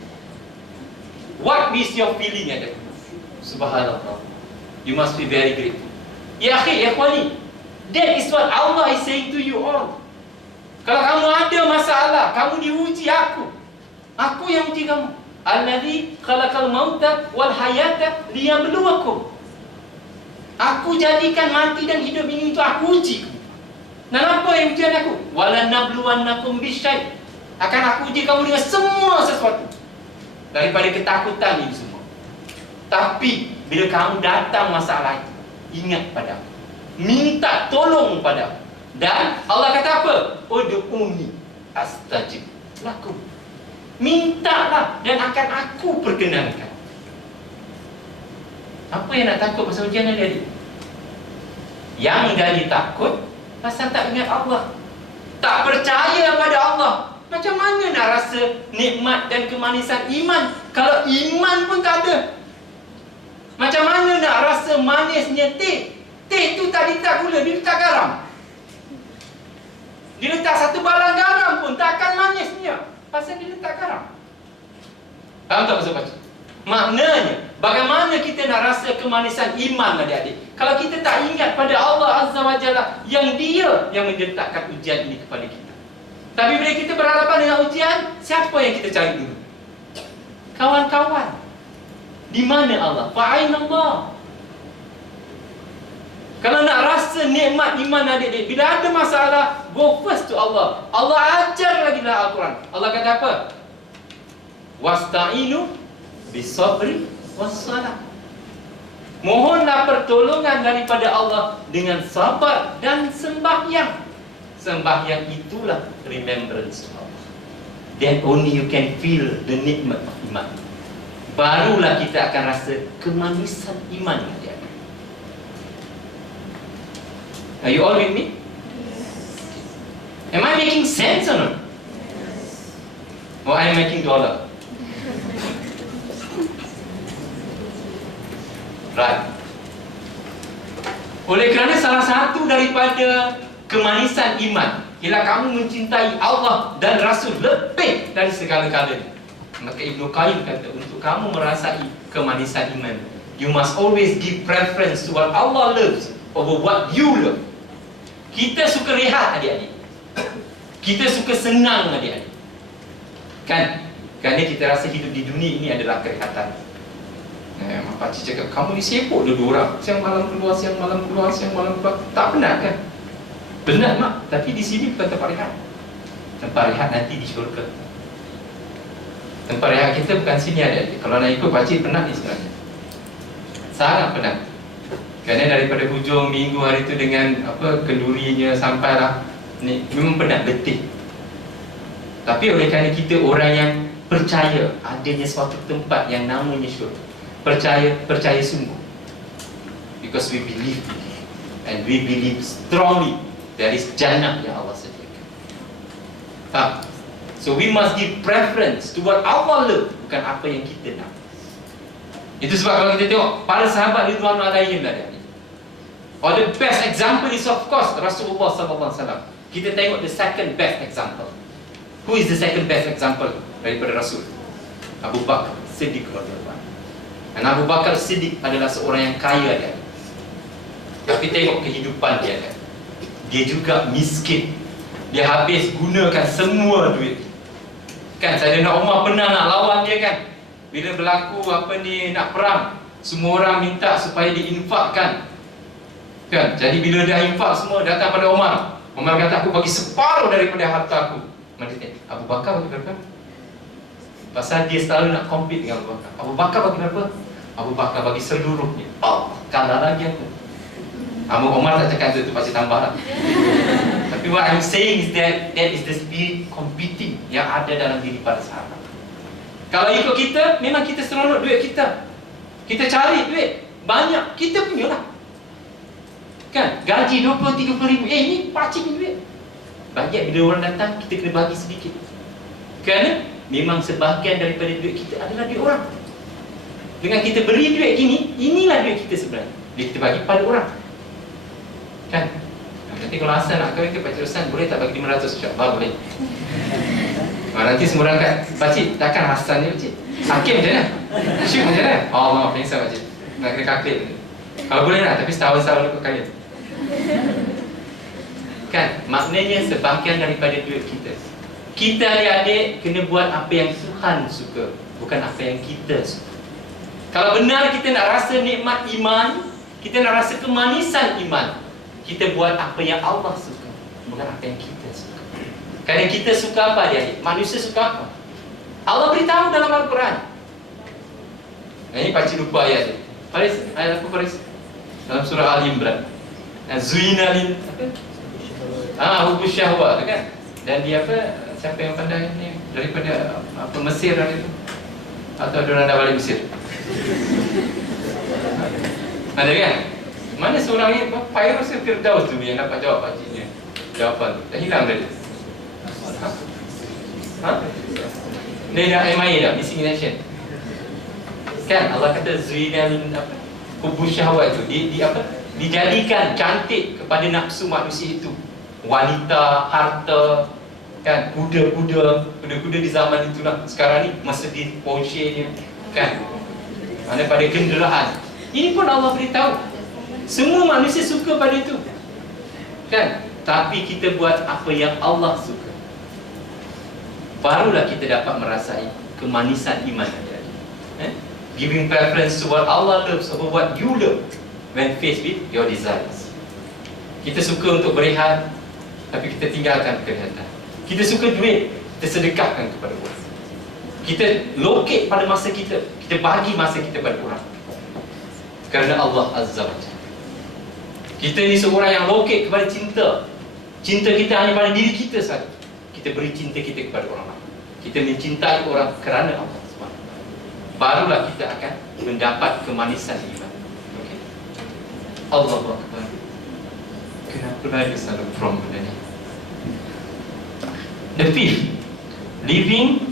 What is your feeling ada? Subhanallah. You must be very grateful. Ya akhi, ya khwani, that is what Allah is saying to you all. Kalau kamu ada masalah, kamu diuji aku. Aku yang uji kamu. Allazi khalaqal mauta wal hayata liyabluwakum. Aku jadikan mati dan hidup ini untuk aku uji. Dan apa yang ujian aku? Walanabluwannakum bisyai. Akan aku uji kamu dengan semua sesuatu. Daripada ketakutan ini semua. Tapi bila kamu datang masalah itu, ingat pada aku. Minta tolong pada aku. Dan Allah kata apa? Ud'uni astajib lakum. Mintalah dan akan aku perkenankan. Apa yang nak takut pasal ujian adik-adik? Yang jadi takut pasal tak ingat Allah, tak percaya pada Allah. Macam mana nak rasa nikmat dan kemanisan iman kalau iman pun tak ada? Macam mana nak rasa manisnya teh? Teh tu tak letak gula, dia letak garam. Dia letak satu balang garam pun takkan manisnya, pasal dia letak garam. Faham tak maksud Pak Cik? Maknanya, bagaimana kita nak rasa kemanisan iman, adik-adik, kalau kita tak ingat pada Allah Azza wa Jalla yang Dia yang mendetakkan ujian ini kepada kita. Tapi bila kita berhadapan dengan ujian, siapa yang kita cari dulu? Kawan-kawan. Di mana Allah? Fa'ain Allah. Kalau nak rasa nikmat iman, adik-adik, bila ada masalah, go first to Allah. Allah ajar lagi dalam Al-Quran. Allah kata apa? Wasta'inu bisabri wassalah. Mohonlah pertolongan daripada Allah dengan sabar dan sembahyang. Sembahyang itulah remembrance to Allah. Then only you can feel the nikmat of iman. Barulah kita akan rasa kemanisan iman. Are you all with me? Am I making sense or not? Or I am making dollar? Right. Oleh kerana salah satu daripada kemanisan iman ialah kamu mencintai Allah dan Rasul lebih dari segala-galanya. Maka Ibnu Qayyim kata, untuk kamu merasai kemanisan iman, you must always give preference to what Allah loves over what you love. Kita suka rehat, adik-adik. Kita suka senang, adik-adik. Kan? Kerana kita rasa hidup di dunia ini adalah kerehatan. Mak pakcik cakap, kamu ni sibuk dua orang. Siang malam keluar, siang malam keluar, siang malam keluar. Tak penat kan? Penat mak, tapi di sini bukan tempat rehat. Tempat rehat nanti di syurga. Tempat rehat kita bukan sini, adik-adik. Kalau nak ikut pakcik, penat ni sebenarnya. Sangat penat. Kerana daripada hujung minggu hari itu dengan kendurinya sampailah ni, memang penat letih. Tapi oleh kerana kita orang yang percaya adanya suatu tempat yang namanya syurga, percaya sungguh, because we believe and we believe strongly there is jannah yang Allah sediakan. So we must give preference to what Allah loves, bukan apa yang kita nak. Itu sebab kalau kita tengok para sahabat ridwanul alaihim lah, or the best example is of course Rasulullah sallallahu alaihi wasallam. Kita tengok the second best example. Who is the second best example daripada Rasul? Abu Bakar Siddiq radhiyallahu anhu. Dan Abu Bakar Siddiq adalah seorang yang kaya dia. Tapi tengok kehidupan dia kan. Dia juga miskin. Dia habis gunakan semua duit. Kan Saidina Umar pernah nak lawan dia kan. Bila berlaku nak perang, semua orang minta supaya diinfakkan. Kan? Jadi bila dia infak semua datang pada Umar. Umar kata, aku bagi separuh daripada harta aku. Maksudnya, Abu Bakar bagi berapa? Pasal dia selalu nak compete dengan Abu Bakar. Abu Bakar bagi berapa? Abu Bakar bagi seluruhnya. Kalah lagi aku. Umar tak cakap itu pasti tambah lah. Tapi what I'm saying is that is the spirit competing yang ada dalam diri para sahabat. Kalau ikut kita, memang kita seronok duit kita. Kita cari duit banyak, kita punya lah. Kan? Gaji 20-30 ribu. Ni pakcik duit. Bagian bila orang datang, kita kena bagi sedikit. Kerana memang sebahagian daripada duit kita adalah duit orang. Dengan kita beri duit gini, inilah duit kita sebenarnya. Bila kita bagi pada orang. Kan? Nanti kalau Hasan nak kahwin ke Pakcik Rosan, boleh tak bagi 500? InsyaAllah boleh. Nanti semua orang kat, pakcik, takkan Hasan ni pakcik? Hakim macam mana? Syuk macam mana? Allah, pengsan pakcik. Nak kena kalkulate. Kalau boleh lah, tapi setahun-setahun ikut kaya. Kan? Maknanya sebahagian daripada duit kita. Kita adik-adik kena buat apa yang Tuhan suka, bukan apa yang kita suka. Kalau benar kita nak rasa nikmat iman, kita nak rasa kemanisan iman, kita buat apa yang Allah suka, bukan apa yang kita suka. Kerana kita suka apa adik-adik? Manusia suka apa? Allah beritahu dalam Al-Quran. Ini pakcik lupa ayat tu. Faris, ayat apa Faris? Dalam surah Al-Imran. Zuina lin hubus syahwat kan? Dan dia apa? Siapa yang pandai ni daripada Mesir hari itu? Atau ada orang dah balik Mesir? Ada kan? Mana seorang ni Fairuz Firdaus tu yang dapat jawab pakciknya. Jawapan tu dah hilang tadi. Dia dah MIA dah, missing in action. Kan Allah kata zuina lin hubus syahwat tu dijadikan cantik kepada nafsu manusia itu. Wanita, harta, kan, kuda-kuda di zaman itulah. Sekarang ni Mercedes, Porsche-nya, kan. mana pada kenderaan. Ini pun Allah beritahu. Semua manusia suka pada itu, kan? Tapi kita buat apa yang Allah suka, barulah kita dapat merasai kemanisan iman. Giving preference to what Allah loves over what you love when faced with your desires. Kita suka untuk berehat, tapi kita tinggalkan kerehatan. Kita suka duit, kita sedekahkan kepada orang. Kita lokek pada masa kita bagi masa kita pada orang, kerana Allah Azza wa Jalla. Kita ni seorang yang lokek kepada cinta. Cinta kita hanya pada diri kita saja. Kita beri cinta kita kepada orang lain. Kita mencintai orang kerana Allah. Barulah kita akan mendapat kemanisan iman. Okay. Allahu Akbar. Kenapa lagi selalu from benda ni? The fifth, living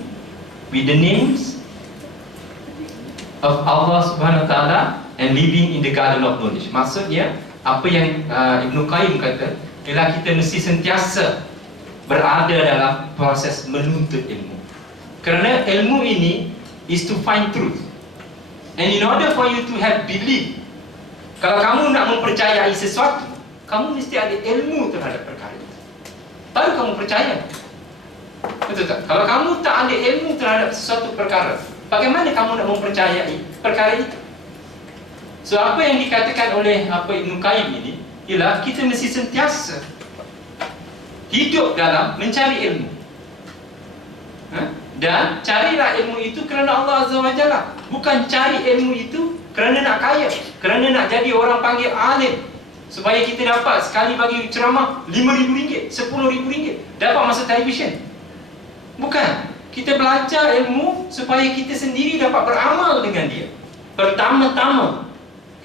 with the names of Allah Subhanahu Wa Taala and living in the garden of knowledge. Maksudnya apa yang Ibnu Qayyim kata, ialah kita mesti sentiasa berada dalam proses menuntut ilmu. Kerana ilmu ini is to find truth. And in order for you to have belief, kalau kamu nak mempercayai sesuatu, kamu mesti ada ilmu terhadap perkara itu, baru kamu percaya. Betul tak? Kalau kamu tak ada ilmu terhadap sesuatu perkara, bagaimana kamu nak mempercayai perkara itu? So apa yang dikatakan oleh Ibnu Qayyim ini ialah kita mesti sentiasa hidup dalam mencari ilmu. Dan carilah ilmu itu kerana Allah Azza wa Jalla. Bukan cari ilmu itu kerana nak kaya, kerana nak jadi orang panggil alim, supaya kita dapat sekali bagi ceramah RM5,000, RM10,000, dapat masuk televisyen. Bukan. Kita belajar ilmu supaya kita sendiri dapat beramal dengan dia pertama-tama,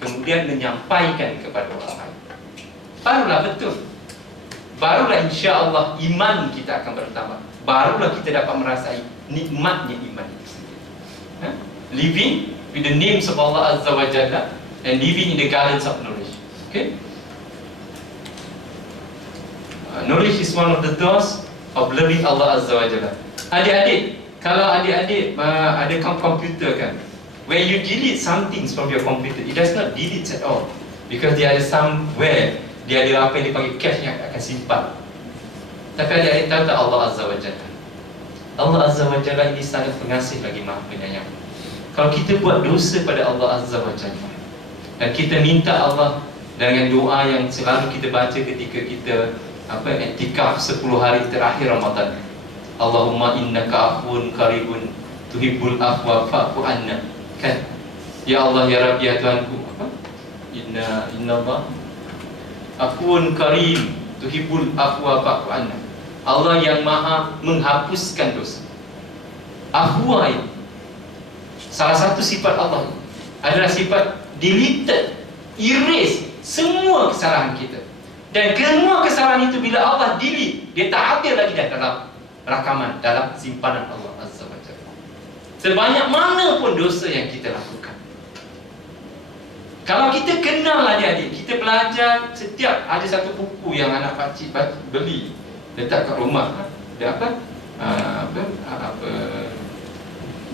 kemudian menyampaikan kepada orang lain. Barulah betul. Barulah insya-Allah iman kita akan bertambah. Barulah kita dapat merasai nikmatnya iman itu sendiri. Living with the names of Allah Azza wa Jalla and living in the gardens of knowledge. Okay? Knowledge is one of the doors of loving Allah Azza wa Jalla. Adik-adik, kalau adik-adik ada komputer kan, when you delete some things from your computer, it does not delete at all, because dia ada somewhere, dia ada apa yang dipanggil cache yang akan simpan. Tapi adik-adik tahu tak Allah Azza wa Jalla? Allah Azza wa Jalla ini sangat pengasih lagi Maha Penyayang. Kalau kita buat dosa pada Allah Azza wa Jalla dan kita minta Allah dengan doa yang selalu kita baca ketika kita iktikaf 10 hari terakhir Ramadan, Allahumma innaka afuun qaribun tuhibbul afwa fa'fu anna. Kan? Ya Allah, ya Rabbi, ya Tuhanku, Inna Allah afuun karim tuhibbul afwa fa'fu anna. Allah yang maha menghapuskan dosa. Afwa ini salah satu sifat Allah adalah sifat deleted, erase semua kesalahan kita. Dan semua kesalahan itu bila Allah delete, dia tak ada lagi dalam rakaman, dalam simpanan Allah Azza wa Jalla. Sebanyak mana pun dosa yang kita lakukan, kalau kita kenal adik-adik, kita belajar setiap ada satu buku yang anak pakcik beli, letak kat rumah. Dia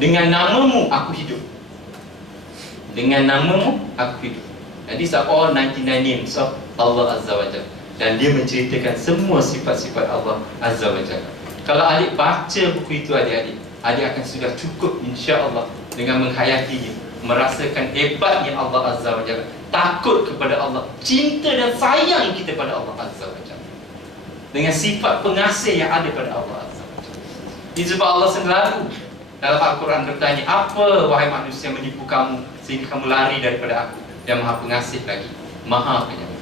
dengan namamu aku hidup. Dengan namamu aku hidup. And these are all 99 names of Allah Azza wa Jalla. Dan dia menceritakan semua sifat-sifat Allah Azza wa Jalla. Kalau adik baca buku itu adik-adik, adik akan sudah cukup insya-Allah dengan menghayatinya, merasakan hebatnya Allah Azza wa Jalla, takut kepada Allah, cinta dan sayang kita pada Allah Azza wa Jalla, dengan sifat pengasih yang ada pada Allah Azza wa Jalla. Ini sebab Allah selalu dalam Al-Quran bertanya, apa wahai manusia menipu kamu sehingga kamu lari daripada aku yang maha pengasih lagi, maha penyayang.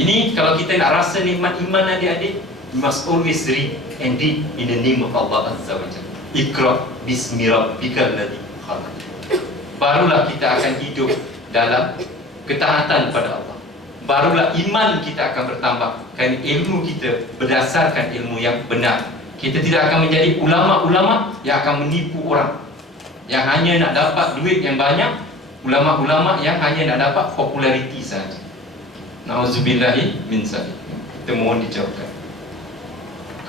Ini kalau kita nak rasa nikmat iman adik-adik, you must always read and read in the name of Allah Azza wa Jalla. Iqra bismi rabbikal ladzi khalaq. Barulah kita akan hidup dalam ketaatan pada Allah. Barulah iman kita akan bertambah, kerana ilmu kita berdasarkan ilmu yang benar. Kita tidak akan menjadi ulama-ulama yang akan menipu orang, yang hanya nak dapat duit yang banyak, ulama-ulama yang hanya nak dapat populariti saja. Na'udzubillahi min zalik. Kita mohon dijauhkan.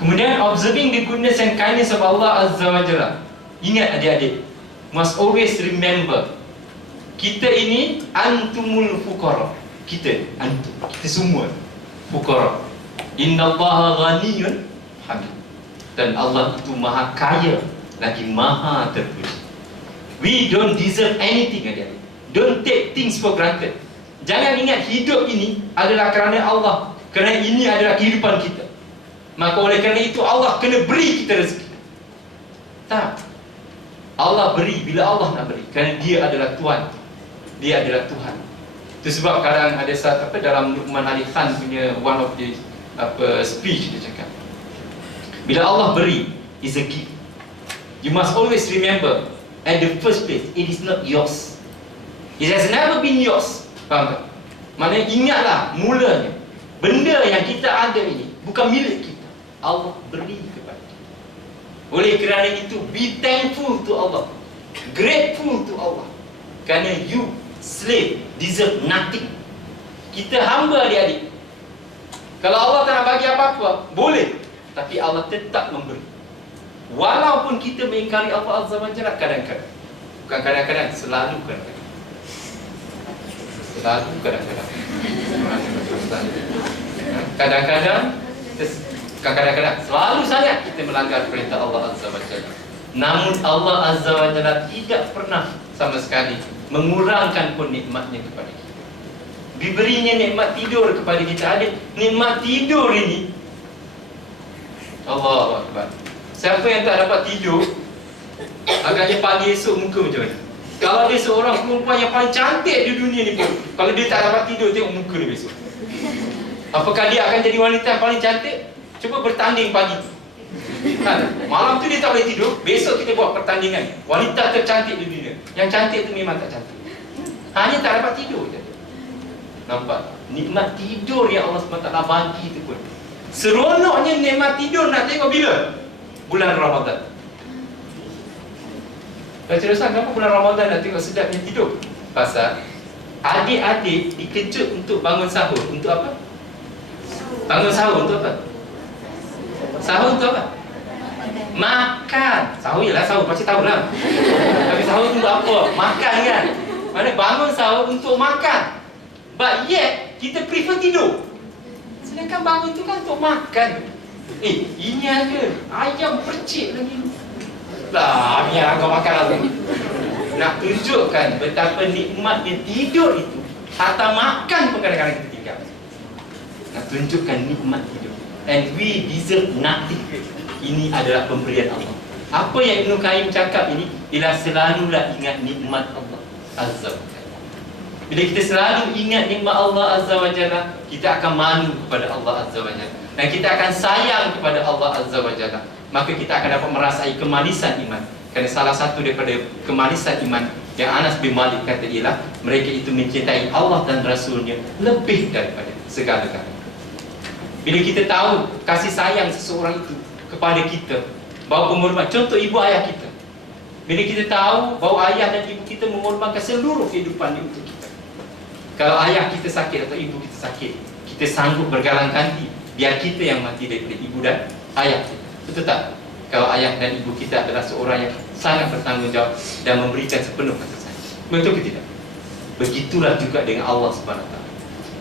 Kemudian observing the goodness and kindness of Allah Azza wa Jalla. Ingat adik-adik, must always remember kita ini antumul fuqara. Antum, kita semua fuqara. Innallaha ghaniyun hamid. Dan Allah itu maha kaya lagi maha terpuji. We don't deserve anything, adik-adik. Don't take things for granted. Jangan ingat hidup ini adalah kerana Allah, kerana ini adalah kehidupan kita, maka oleh kerana itu Allah kena beri kita rezeki. Tak. Allah beri bila Allah nak beri, kerana Dia adalah Tuhan. Dia adalah Tuhan. Itu sebab kadang ada satu dalam Luqman Ali Khan punya one of the speech, dia cakap, bila Allah beri is a gift. You must always remember, at the first place, it is not yours. It has never been yours. Faham tak? Maknanya ingatlah, mulanya benda yang kita ada ini bukan milik kita, Allah beri kepada kita. Oleh kerana itu, be thankful to Allah, grateful to Allah, kerana you slave deserve nothing. Kita hamba, adik-adik. Kalau Allah tak nak bagi apa-apa, boleh, tapi Allah tetap memberi. Walaupun kita mengingkari Allah Azza wa Jalla kadang-kadang. Bukan kadang-kadang, selalu kadang-kadang. Selalu kadang-kadang. Kadang-kadang, selalu saja kita melanggar perintah Allah Azza wa Jalla. Namun Allah Azza wa Jalla tidak pernah sama sekali mengurangkan pun nikmatnya kepada kita. Diberinya nikmat tidur kepada kita. Ada nikmat tidur ini, Allahu Akbar. Siapa yang tak dapat tidur, agaknya pagi esok muka macam mana? Kalau dia seorang perempuan yang paling cantik di dunia ni pun, kalau dia tak dapat tidur, tengok muka dia besok. Apakah dia akan jadi wanita yang paling cantik? Cuba bertanding pagi. Malam tu dia tak boleh tidur, besok kita buat pertandingan wanita tercantik di dunia. Yang cantik tu memang tak cantik, hanya tak dapat tidur je. Nampak? Nikmat tidur yang Allah SWT bagi tu pun. Seronoknya nikmat tidur nak tengok bila? Bulan Ramadan. Baca dosa, kenapa bulan Ramadan nak tengok sedapnya tidur? Pasal adik-adik dikejut untuk bangun sahur. Untuk apa? Bangun sahur untuk apa? Sahur untuk apa? Makan. Sahur ialah sahur, pasti tahu lah. Tapi sahur untuk apa? Makan kan? Mana bangun sahur untuk makan. But yet, kita prefer tidur. Sedangkan bangun tu kan untuk makan. Ini ada ayam percik lagi. Lah, biar kau makan lagi. Nak tunjukkan betapa nikmatnya tidur itu. Hatta makan pun kadang-kadang kita tinggal. Nak tunjukkan nikmat tidur. And we deserve nothing. Ini adalah pemberian Allah. Apa yang Ibn Qayyim cakap ini, ialah selalulah ingat nikmat Allah Azza wa Jalla. Bila kita selalu ingat nikmat Allah Azza wa Jalla, kita akan malu kepada Allah Azza wa Jalla, dan kita akan sayang kepada Allah Azza wa Jalla. Maka kita akan dapat merasai kemanisan iman. Kerana salah satu daripada kemanisan iman yang Anas bin Malik kata ialah mereka itu mencintai Allah dan Rasulnya lebih daripada segala-galanya. Bila kita tahu kasih sayang seseorang itu kepada kita, bahawa pengorbanan, contoh ibu ayah kita. Bila kita tahu bahawa ayah dan ibu kita mengorbankan seluruh kehidupannya untuk kita. Kalau ayah kita sakit atau ibu kita sakit, kita sanggup bergalang ganti biar kita yang mati daripada ibu dan ayah kita. Betul tak? Kalau ayah dan ibu kita adalah seorang yang sangat bertanggungjawab dan memberikan sepenuh kasih sayang. Betul ke tidak? Begitulah juga dengan Allah SWT.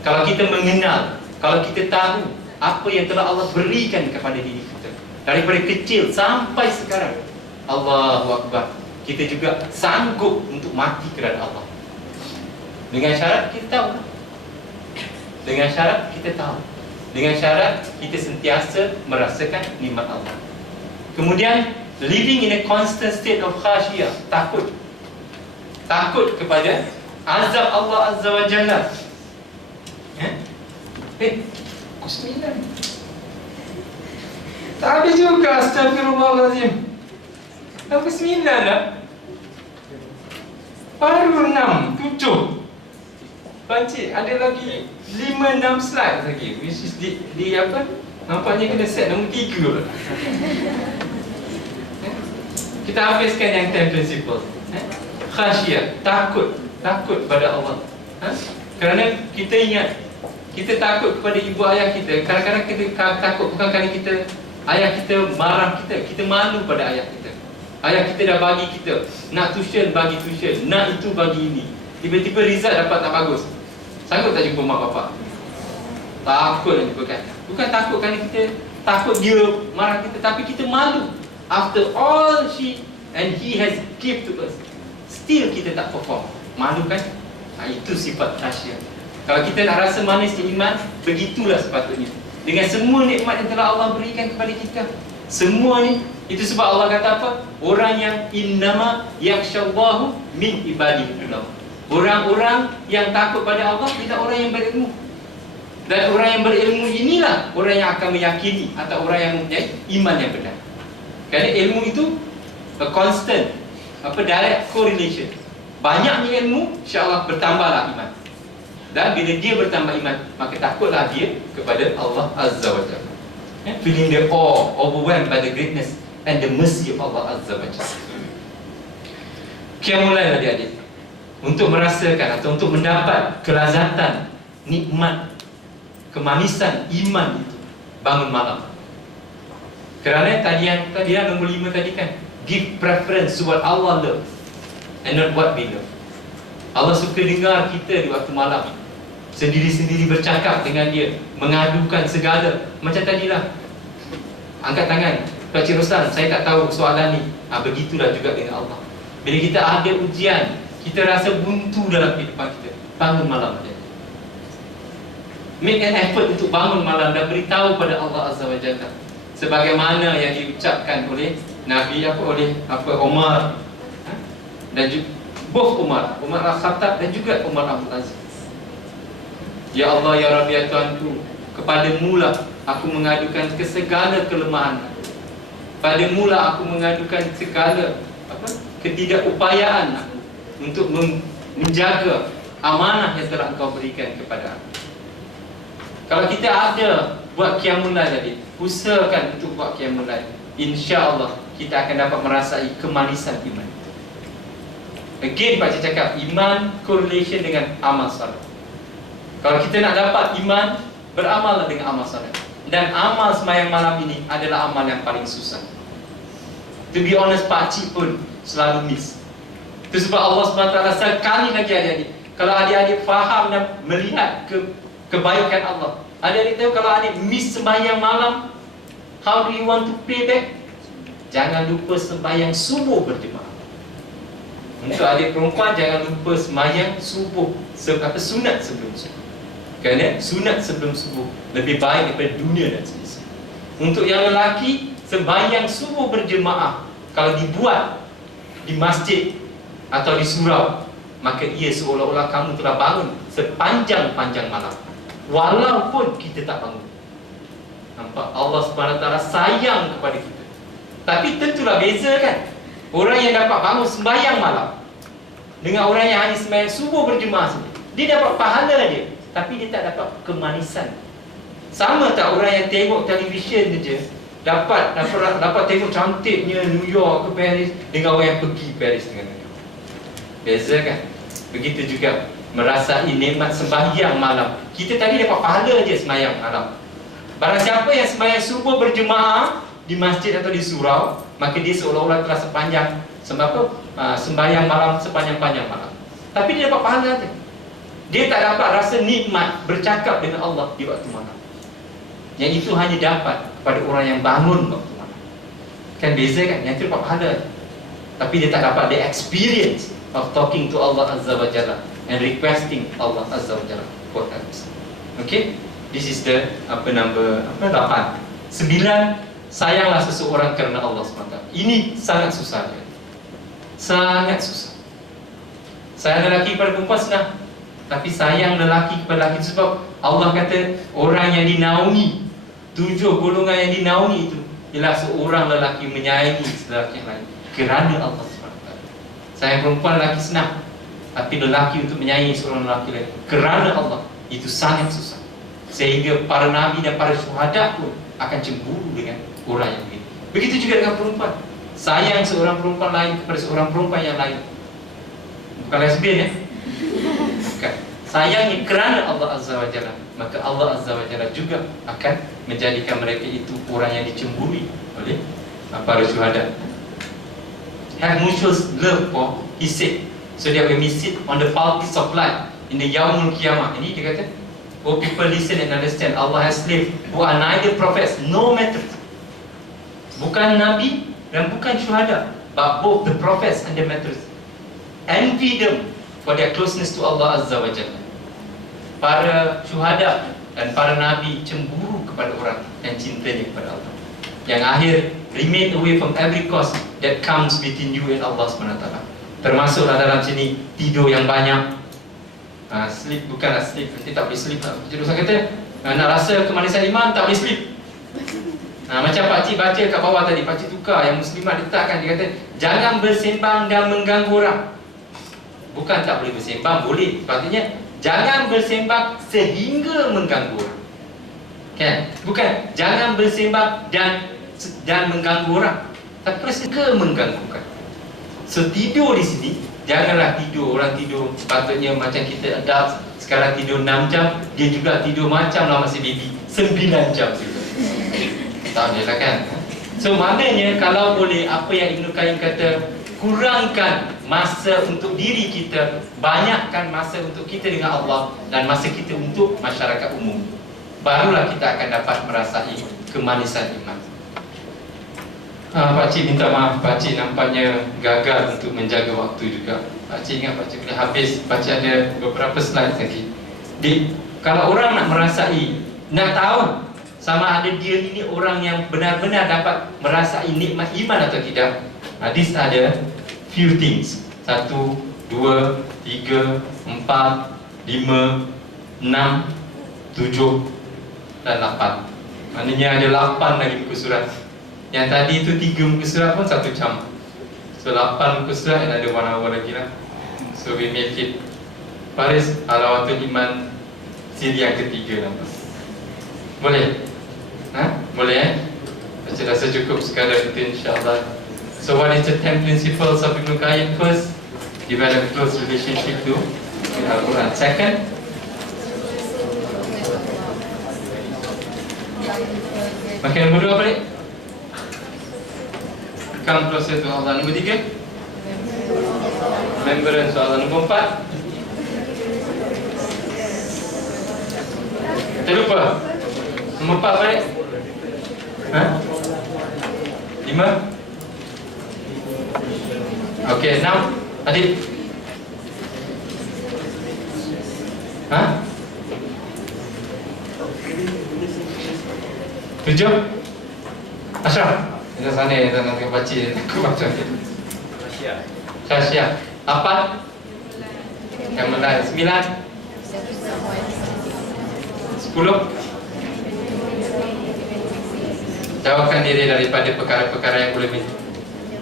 Kalau kita mengenal, kalau kita tahu apa yang telah Allah berikan kepada diri kita daripada kecil sampai sekarang, Allahu Akbar, kita juga sanggup untuk mati kerana Allah. Dengan syarat kita tahu. Dengan syarat kita tahu. Dengan syarat kita sentiasa merasakan nikmat Allah. Kemudian living in a constant state of khashiyah, takut. Takut kepada azab Allah Azza wa Jalla. Pukul 9. Tak habis juga, astagfirullahaladzim. Pukul 9 dah. Baru 6, 7. Pakcik, ada lagi 5-6 slide lagi, which is di apa? Nampaknya kena set nombor 3 lah. Kita habiskan yang 10 principles. Khasyiyah, takut pada Allah. Kerana kita ingat, kita takut kepada ibu ayah kita. Kadang-kadang kita takut bukan kerana ayah kita marah kita malu pada ayah kita. Ayah kita dah bagi kita, nak tuition bagi tuition, nak itu bagi ini. Tiba-tiba result dapat tak bagus, sanggup tak jumpa mak bapak? Takut nak jumpa kan? Bukan takut kerana kita takut dia marah kita, tapi kita malu. After all she and he has give to us, still kita tak perform. Malu kan? Itu sifat khasyah. Kalau kita nak rasa manisnya iman, begitulah sepatutnya. Dengan semua nikmat yang telah Allah berikan kepada kita, semua ni, itu sebab Allah kata apa? Orang yang innama yakhshallahu min ibadihi ulama. Orang-orang yang takut pada Allah tidak orang yang berilmu. Dan orang yang berilmu inilah orang yang akan meyakini atau orang yang mempunyai iman yang benar. Kerana ilmu itu a constant, direct correlation. Banyaknya ilmu, insya-Allah bertambahlah iman. Dan bila dia bertambah iman, maka takutlah dia kepada Allah Azza wa Jalla. Feeling the awe, overwhelmed by the greatness and the mercy of Allah Azza wa Jalla. Qiyamul Lail adik-adik, untuk merasakan atau untuk mendapat kelazatan, nikmat, kemanisan iman itu, bangun malam. Kerana tadi yang nombor 5 tadi kan, give preference to what Allah loves and not what we love. Allah suka dengar kita di waktu malam, sendiri-sendiri bercakap dengan dia, mengadukan segala. Macam tadilah, angkat tangan, Pak Cik Roslan, saya tak tahu soalan ni. Begitulah juga dengan Allah. Bila kita ada ujian, kita rasa buntu dalam kehidupan kita, bangun malam aja. Make an effort untuk bangun malam dan beritahu pada Allah Azza wa Jalla, sebagaimana yang diucapkan oleh Nabi Umar, dan juga both Umar Al-Khattab dan juga Umar Abdul Aziz. Ya Allah, ya Rabbi, ya Tuhanku, kepadamu-lah aku mengadukan segala kelemahan. Padamu-lah aku mengadukan segala ketidakupayaan aku untuk menjaga amanah yang telah Engkau berikan kepada aku. Kalau kita ada buat Qiyamul Lail tadi, usahakan untuk buat Qiyamul Lail, insya-Allah kita akan dapat merasai kemanisan iman. Again Pak Cik cakap, iman correlation dengan amal soleh. Kalau kita nak dapat iman, beramallah dengan amal soleh. Dan amal sembahyang malam ini adalah amal yang paling susah. To be honest, Pak Cik pun selalu miss. Itu sebab Allah SWT sekali lagi adik-adik, kalau adik-adik faham dan melihat kebaikan Allah, adik-adik tahu kalau adik miss sembahyang malam, how do you want to pay back? Jangan lupa sembahyang subuh berjemaah. Untuk adik perempuan, jangan lupa sembahyang subuh, sunat sebelum subuh. Kerana sunat sebelum subuh lebih baik daripada dunia dan seterusnya. Untuk yang lelaki, sembahyang subuh berjemaah kalau dibuat di masjid atau di surau, maka ia seolah-olah kamu telah bangun sepanjang-panjang malam, walaupun kita tak bangun. Nampak? Allah SWT sayang kepada kita. Tapi tentulah beza kan, orang yang dapat bangun sembahyang malam dengan orang yang hanya sembahyang subuh berjemaah saja. Dia dapat pahala dia, tapi dia tak dapat kemanisan. Sama tak orang yang tengok televisyen saja dapat tengok cantiknya New York ke Paris dengan orang yang pergi Paris dengan New York. Beza kan? Begitu juga merasai nikmat sembahyang malam. Kita tadi dapat pahala je sembahyang malam. Barang siapa yang sembahyang subuh berjemaah di masjid atau di surau, maka dia seolah-olah telah sembahyang malam sepanjang-panjang malam. Tapi dia dapat pahala je. Dia tak dapat rasa nikmat bercakap dengan Allah di waktu malam. Yang itu hanya dapat kepada orang yang bangun waktu malam. Kan beza kan? Yang itu dapat pahala, tapi dia tak dapat the experience of talking to Allah Azza wa Jalla and requesting Allah Azza wa Jalla for us. Okay? This is the number 8. 9, sayanglah seseorang kerana Allah SWT. Ini sangat susah. Sangat susah. Sayang lelaki kepada perempuan senang, tapi sayang lelaki kepada lelaki, sebab Allah kata orang yang dinaungi, 7 golongan yang dinaungi itu ialah seorang lelaki menyayangi lelaki yang lain kerana Allah SWT. Sayang perempuan lelaki senang, tapi lelaki untuk menyayangi seorang lelaki lain kerana Allah, itu sangat susah. Sehingga para nabi dan para syuhada pun akan cemburu dengan orang yang begitu. Begitu juga dengan perempuan. Sayang seorang perempuan lain kepada seorang perempuan yang lain. Bukan lesbian ya. Bukan. Sayangnya kerana Allah Azza wa Jalla, maka Allah Azza wa Jalla juga akan menjadikan mereka itu orang yang dicemburi oleh para syuhada. Have mutual love for, he said, So that when we sit on the pulpits of light in the Yaumul Qiyamah, ini dia kata, oh people listen and understand, Allah has slaves who are neither prophets, no matter, bukan nabi dan bukan syuhada, but both the prophets and the martyrs. Envy them for their closeness to Allah Azza wa Jalla. Para syuhada dan para nabi cemburu kepada orang yang cintanya kepada Allah. Yang akhir, remain away from every cause that comes between you and Allah SWT. Termasuklah dalam sini tidur yang banyak. Sleep bukanlah sleep, nanti tak boleh sleep lah. Jadi Ustaz kata, nak rasa kemanisan iman tak boleh sleep. Macam pakcik baca kat bawah tadi, pakcik tukar yang muslimat letakkan, dia kata jangan bersembang dan mengganggu orang. Bukan tak boleh bersembang, boleh. Sepatutnya jangan bersembang sehingga mengganggu orang. Kan? Bukan jangan bersembang dan mengganggu orang, tapi sehingga mengganggukan. So tidur di sini, janganlah tidur. Orang tidur sepatutnya macam kita adult sekarang tidur 6 jam, dia juga tidur macam lah masih baby 9 jam juga. Tak boleh lah kan. So maknanya kalau boleh, apa yang Ibn Qayyim kata, kurangkan masa untuk diri kita, banyakkan masa untuk kita dengan Allah dan masa kita untuk masyarakat umum. Barulah kita akan dapat merasai kemanisan iman. Pakcik minta maaf, pakcik nampaknya gagal untuk menjaga waktu juga. Pakcik ingat pakcik boleh habis, pakcik ada beberapa slide lagi. Kalau orang nak merasai, nak tahu sama ada dia ini orang yang benar-benar dapat merasai nikmat iman atau tidak, these are the few things. 1, 2, 3, 4, 5, 6, 7 dan 8. Maknanya ada 8 lagi muka surat. Yang tadi itu 3 muka surat pun 1 jam. So 8 muka surat dan ada 1 hour lagi lah. So we make it. Faris, Alawatul Iman siri yang ketiga lah. Boleh? Boleh Macam rasa cukup sekadar itu insyaAllah. So what is the 10 principles of Ibn Qayyim? First, develop close relationship to Al-Quran. Second, makin nombor 2 balik, come closer to Allah. Nombor 3, remembrance to Allah. Nombor 4, terlupa. Nombor 4 balik. 5. Okey, 6. Adik. Tujuh. Ashraf. Kita sana kita nak baca, aku baca. Syasya. 8. Kemudian 9. 10. Jauhkan diri daripada perkara-perkara yang boleh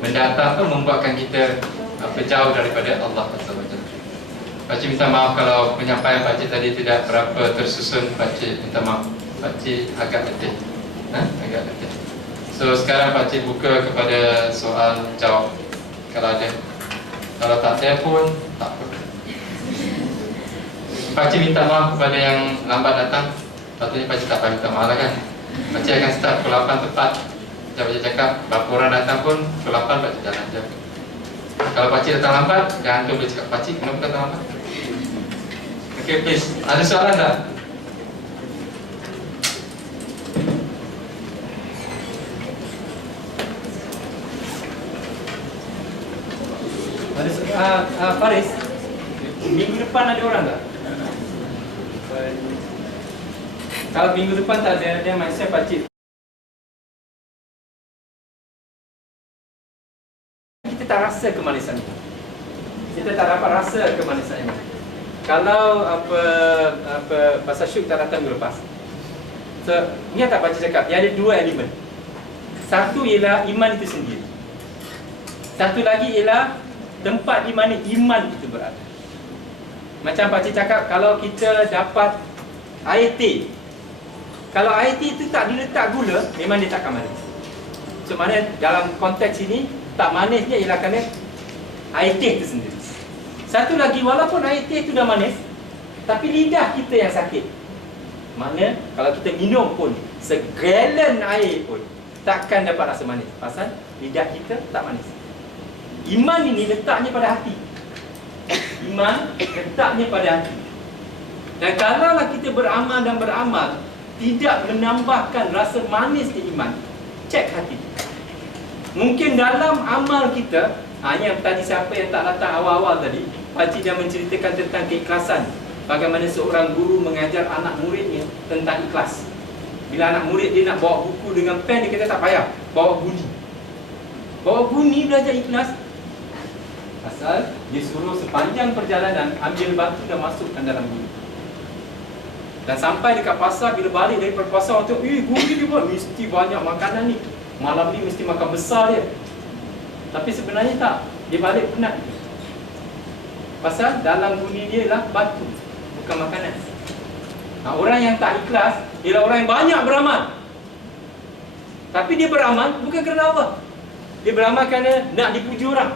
mendatang atau membuatkan kita jauh daripada Allah SWT. Pakcik minta maaf kalau penyampaian pakcik tadi tidak berapa tersusun. Pakcik minta maaf. Pakcik agak letih. Agak letih. So sekarang pakcik buka kepada soal jawab kalau ada. Kalau tak ada pun tak apa. Pakcik minta maaf kepada yang lambat datang. Patutnya pakcik tak payah minta maaf lah kan. Pakcik akan start pukul 8 tepat. Macam pakcik cakap, berapa orang datang pun pukul 8 pakcik jalan je. Kalau pakcik datang lambat, jangan tu boleh cakap, pakcik kenapa datang lambat? Okay please, ada soalan tak? Faris, minggu depan ada orang tak? Kalau minggu depan tak ada, dia macam pakcik. Kita tak rasa kemanisan itu. Kita tak dapat rasa kemanisan itu. Kalau pasal syuk tak datang minggu lepas. So, ingat tak pakcik cakap, dia ada 2 elemen. Satu ialah iman itu sendiri. Satu lagi ialah tempat di mana iman itu berada. Macam pakcik cakap, kalau kita dapat air teh, kalau air teh itu tak diletak gula, memang dia takkan manis. So mana dalam konteks ini, tak manisnya ialah kerana air teh itu sendiri. Satu lagi, walaupun air teh itu dah manis, tapi lidah kita yang sakit. Maknanya kalau kita minum pun segalen air pun takkan dapat rasa manis, pasal lidah kita tak manis. Iman ini letaknya pada hati. iman letaknya pada hati. Dan kalaulah kita beramal dan beramal tidak menambahkan rasa manis di iman, cek hati. Mungkin dalam amal kita, yang tadi siapa yang tak datang awal-awal tadi, Pakcik dah menceritakan tentang keikhlasan. Bagaimana seorang guru mengajar anak muridnya tentang ikhlas. Bila anak murid dia nak bawa buku dengan pen, dia kata tak payah, bawa guni. Bawa guni belajar ikhlas. Pasal dia suruh sepanjang perjalanan ambil batu dan masukkan dalam guni. Dan sampai dekat pasar, bila balik dari pasar, orang tengok, guni dia buat mesti banyak makanan ni, malam ni mesti makan besar dia. Tapi sebenarnya tak, dia balik penat. Pasal dalam guni dia lah batu, bukan makanan. Orang yang tak ikhlas ialah orang yang banyak beramal, tapi dia beramal bukan kerana Allah. Dia beramal kerana nak dipuji orang.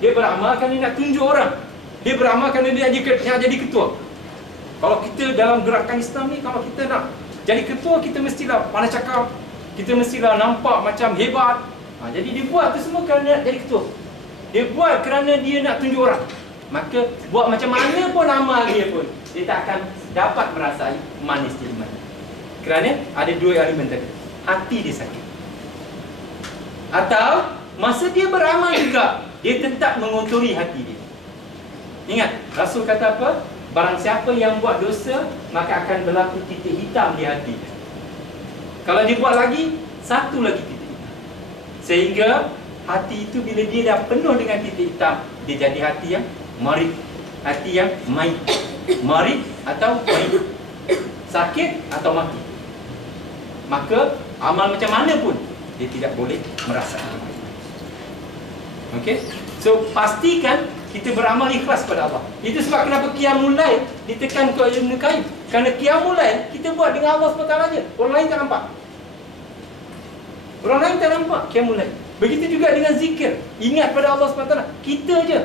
Dia beramal kerana nak tunjuk orang. Dia beramal kerana dia nak jadi ketua. Kalau kita dalam gerakan Islam ni, kalau kita nak jadi ketua, kita mestilah pandai cakap, kita mestilah nampak macam hebat. Jadi dia buat tu semua kerana nak jadi ketua. Dia buat kerana dia nak tunjuk orang. Maka buat macam mana pun amal dia pun, dia tak akan dapat merasai manis di iman. Kerana ada dua elemen tadi. Hati dia sakit. Atau masa dia beramal juga, dia tetap mengotori hati dia. Ingat, Rasul kata apa? Barang siapa yang buat dosa, maka akan berlaku titik hitam di hati dia. Kalau dia buat lagi, satu lagi titik hitam. Sehingga hati itu bila dia dah penuh dengan titik hitam, dia jadi hati yang marid, hati yang maid. Marid atau maid, sakit atau mati. Maka amal macam mana pun dia tidak boleh merasakan. Okey? So pastikan kita beramal ikhlas pada Allah. Itu sebab kenapa Qiyamul Lail ditekan ke Ibn Qayyim. Kerana Qiyamul Lail kita buat dengan Allah SWT saja. Orang lain tak nampak. Orang lain tak nampak Qiyamul Lail. Begitu juga dengan zikir. Ingat pada Allah SWT. Kita je.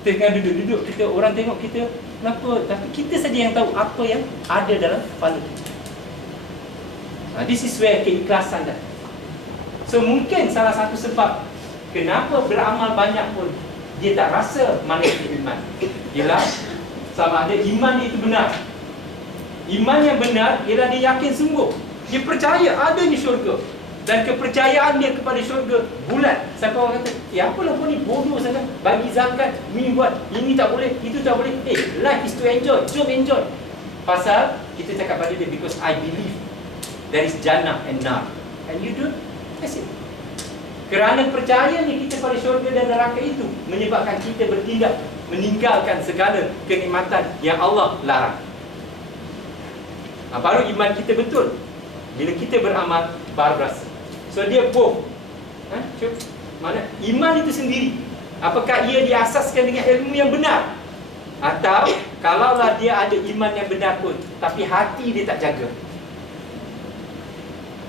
Kita tengah duduk-duduk, kita orang tengok kita kenapa, tapi kita saja yang tahu apa yang ada dalam kepala kita. This is where keikhlasan dah. So mungkin salah satu sebab kenapa beramal banyak pun dia tak rasa manis iman, ialah sama ada iman itu benar. Iman yang benar ialah dia yakin sungguh, dia percaya adanya syurga, dan kepercayaan dia kepada syurga bulat. Sampai orang kata, apalah kau ni bodoh sangat, bagi zakat, ni buat, ini tak boleh, itu tak boleh. Life is to enjoy, jom enjoy. Pasal kita cakap pada dia, because I believe there is Jannah and Nar, and you don't, that's it. Kerana percayanya kita pada syurga dan neraka itu menyebabkan kita bertindak meninggalkan segala kenikmatan yang Allah larang. Baru iman kita betul. Bila kita beramal, baru berasa. So dia both. Mana iman itu sendiri, apakah ia diasaskan dengan ilmu yang benar, atau kalaulah dia ada iman yang benar pun tapi hati dia tak jaga.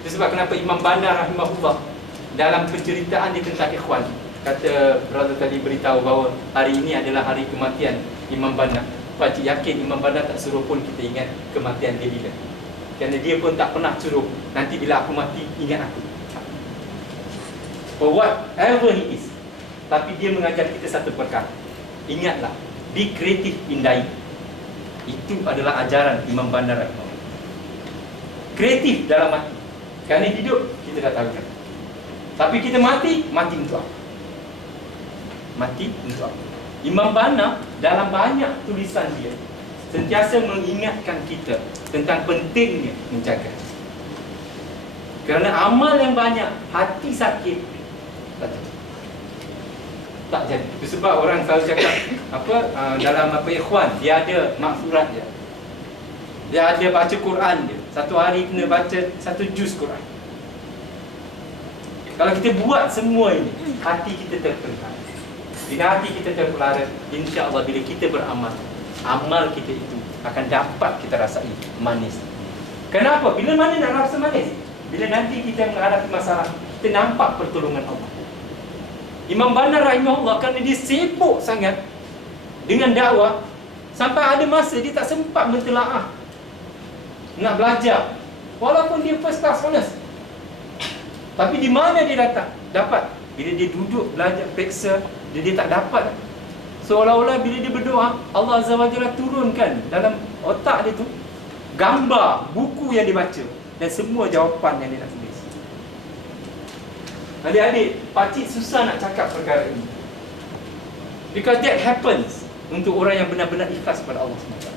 Itu sebab kenapa Imam Bandar rahimahullah dalam penceritaan dia tentang ikhwan, kata brother tadi beritahu bahawa hari ini adalah hari kematian Imam Bandar. Pakcik yakin Imam Bandar tak suruh pun kita ingat kematian dia bila. Kerana dia pun tak pernah suruh, nanti bila aku mati ingat aku, for whatever he is. Tapi dia mengajar kita satu perkara, ingatlah, be creative in dying. Itu adalah ajaran Imam Bandar rahimahullah. Kreatif dalam mati. Kerana hidup kita dah tahu kan, tapi kita mati, mati untuk apa? Mati untuk apa? Imam Bandar dalam banyak tulisan dia sentiasa mengingatkan kita tentang pentingnya menjaga. Kerana amal yang banyak, hati sakit, tak jadi. Itu sebab orang selalu cakap dalam ikhwan, dia ada makfurat dia. Dia ada baca Quran dia. Satu hari kena baca satu juz Quran. Kalau kita buat semua ini, hati kita terpelihara. Bila hati kita terpelihara, insya-Allah bila kita beramal, amal kita itu akan dapat kita rasai manis. Kenapa? Bila mana nak rasa manis? Bila nanti kita menghadapi masalah, kita nampak pertolongan Allah. Imam Bandar rahimahullah kerana dia sibuk sangat dengan dakwah, sampai ada masa dia tak sempat mentelaah nak belajar. Walaupun dia first class honors, tapi di mana dia dapat? Bila dia duduk belajar periksa, dia tak dapat. Seolah-olah bila dia berdoa, Allah Azza wa Jalla turunkan dalam otak dia tu gambar buku yang dia baca dan semua jawapan yang dia nak tulis. Adik-adik, pakcik susah nak cakap perkara ini, because that happens untuk orang yang benar-benar ikhlas kepada Allah SWT.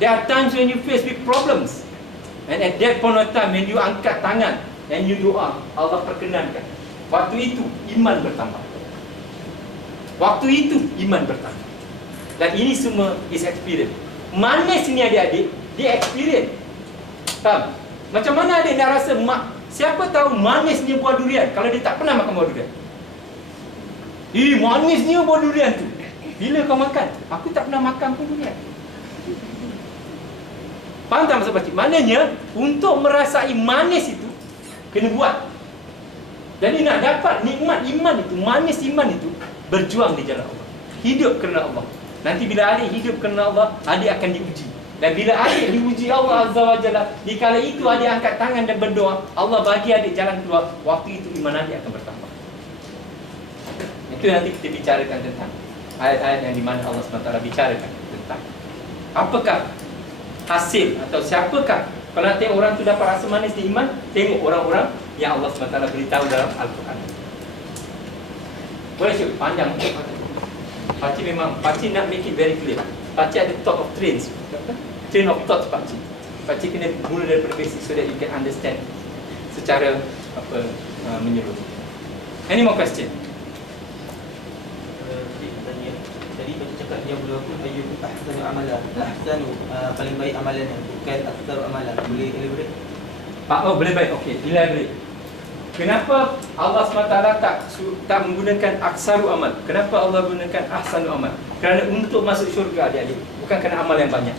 There are times when you face with problems, and at that point of time when you angkat tangan and you doa, Allah perkenankan. Waktu itu iman bertambah. Waktu itu iman bertambah. Dan ini semua is experience. Manis ni adik-adik, dia experience. Faham? Macam mana adik nak rasa siapa tahu manisnya buah durian kalau dia tak pernah makan buah durian? Manisnya buah durian tu. Bila kau makan? Aku tak pernah makan pun durian. Faham tak maksud pakcik? Maknanya untuk merasai manis itu kena buat. Jadi nak dapat nikmat iman itu, manis iman itu, berjuang di jalan Allah. Hidup kerana Allah. Nanti bila adik hidup kerana Allah, adik akan diuji. Dan bila adik diuji Allah Azza wa Jalla, di kala itu adik angkat tangan dan berdoa, Allah bagi adik jalan keluar. Waktu itu iman adik akan bertambah. Itu nanti kita bicarakan tentang ayat-ayat yang di mana Allah SWT bicarakan tentang apakah hasil atau siapakah. Kalau nak tengok orang tu dapat rasa manis di iman, tengok orang-orang yang Allah SWT beritahu dalam Al-Quran. Boleh syuk, panjang. Pakcik memang, pakcik nak make it very clear. Pakcik ada thought of trains. Train of thought pakcik. Pakcik kena mula daripada basic so that you can understand secara menyeluruh. Any more question? Tadi pakcik cakap yang berlaku ayyuhu ahsanu amalan. Ahsanu paling baik amalannya, bukan aktsar amalan. Boleh elaborate? Boleh baik. Okey, elaborate. Kenapa Allah SWT tak menggunakan aksaru amal? Kenapa Allah gunakan ahsanu amal? Kerana untuk masuk syurga adik-adik, bukan kerana amal yang banyak,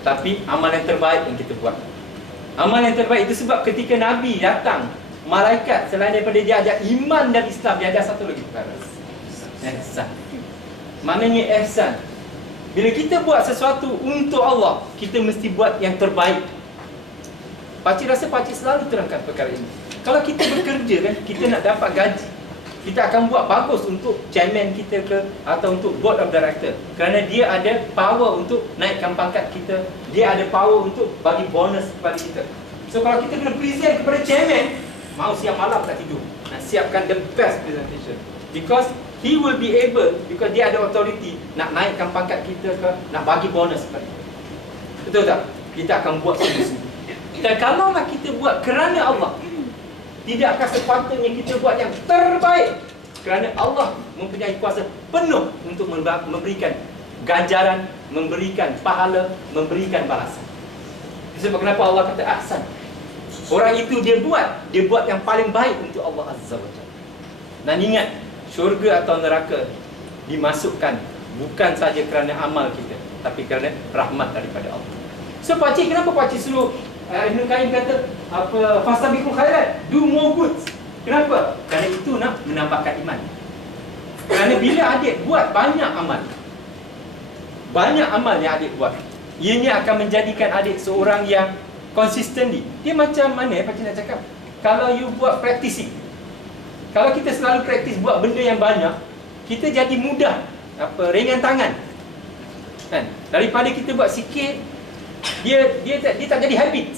tapi amal yang terbaik yang kita buat. Amal yang terbaik itu sebab ketika Nabi datang, malaikat selain daripada dia ajak iman dan Islam, dia ada satu lagi perkara, ihsan. Maknanya ihsan, bila kita buat sesuatu untuk Allah, kita mesti buat yang terbaik. Pakcik rasa pakcik selalu terangkan perkara ini. Kalau kita bekerja kan, kita nak dapat gaji, kita akan buat bagus untuk chairman kita ke, atau untuk board of director, kerana dia ada power untuk naikkan pangkat kita, dia ada power untuk bagi bonus kepada kita. So kalau kita kena present kepada chairman, mau siap malam tak tidur, nak siapkan the best presentation, because he will be able, because dia ada authority nak naikkan pangkat kita ke, nak bagi bonus kepada kita. Betul tak? Kita akan buat sungguh-sungguh. Dan kalaulah kita buat kerana Allah, tidakkah sepatutnya kita buat yang terbaik? Kerana Allah mempunyai kuasa penuh untuk memberikan ganjaran, memberikan pahala, memberikan balasan. Sebab kenapa Allah kata ahsan? Orang itu dia buat yang paling baik untuk Allah Azza wa Jalla. Dan ingat, syurga atau neraka dimasukkan bukan saja kerana amal kita, tapi kerana rahmat daripada Allah. So pakcik, kenapa pakcik suruh Ibn Qayyim kata fastabiqul khairat, do more good. Kenapa? Kerana itu nak menambahkan iman. Kerana bila adik buat banyak amal yang adik buat, ianya akan menjadikan adik seorang yang consistently. Dia macam mana pakcik nak cakap? Kalau you buat practicing, kalau kita selalu praktis buat benda yang banyak, kita jadi mudah ringan tangan kan? Daripada kita buat sikit, dia tak jadi habit.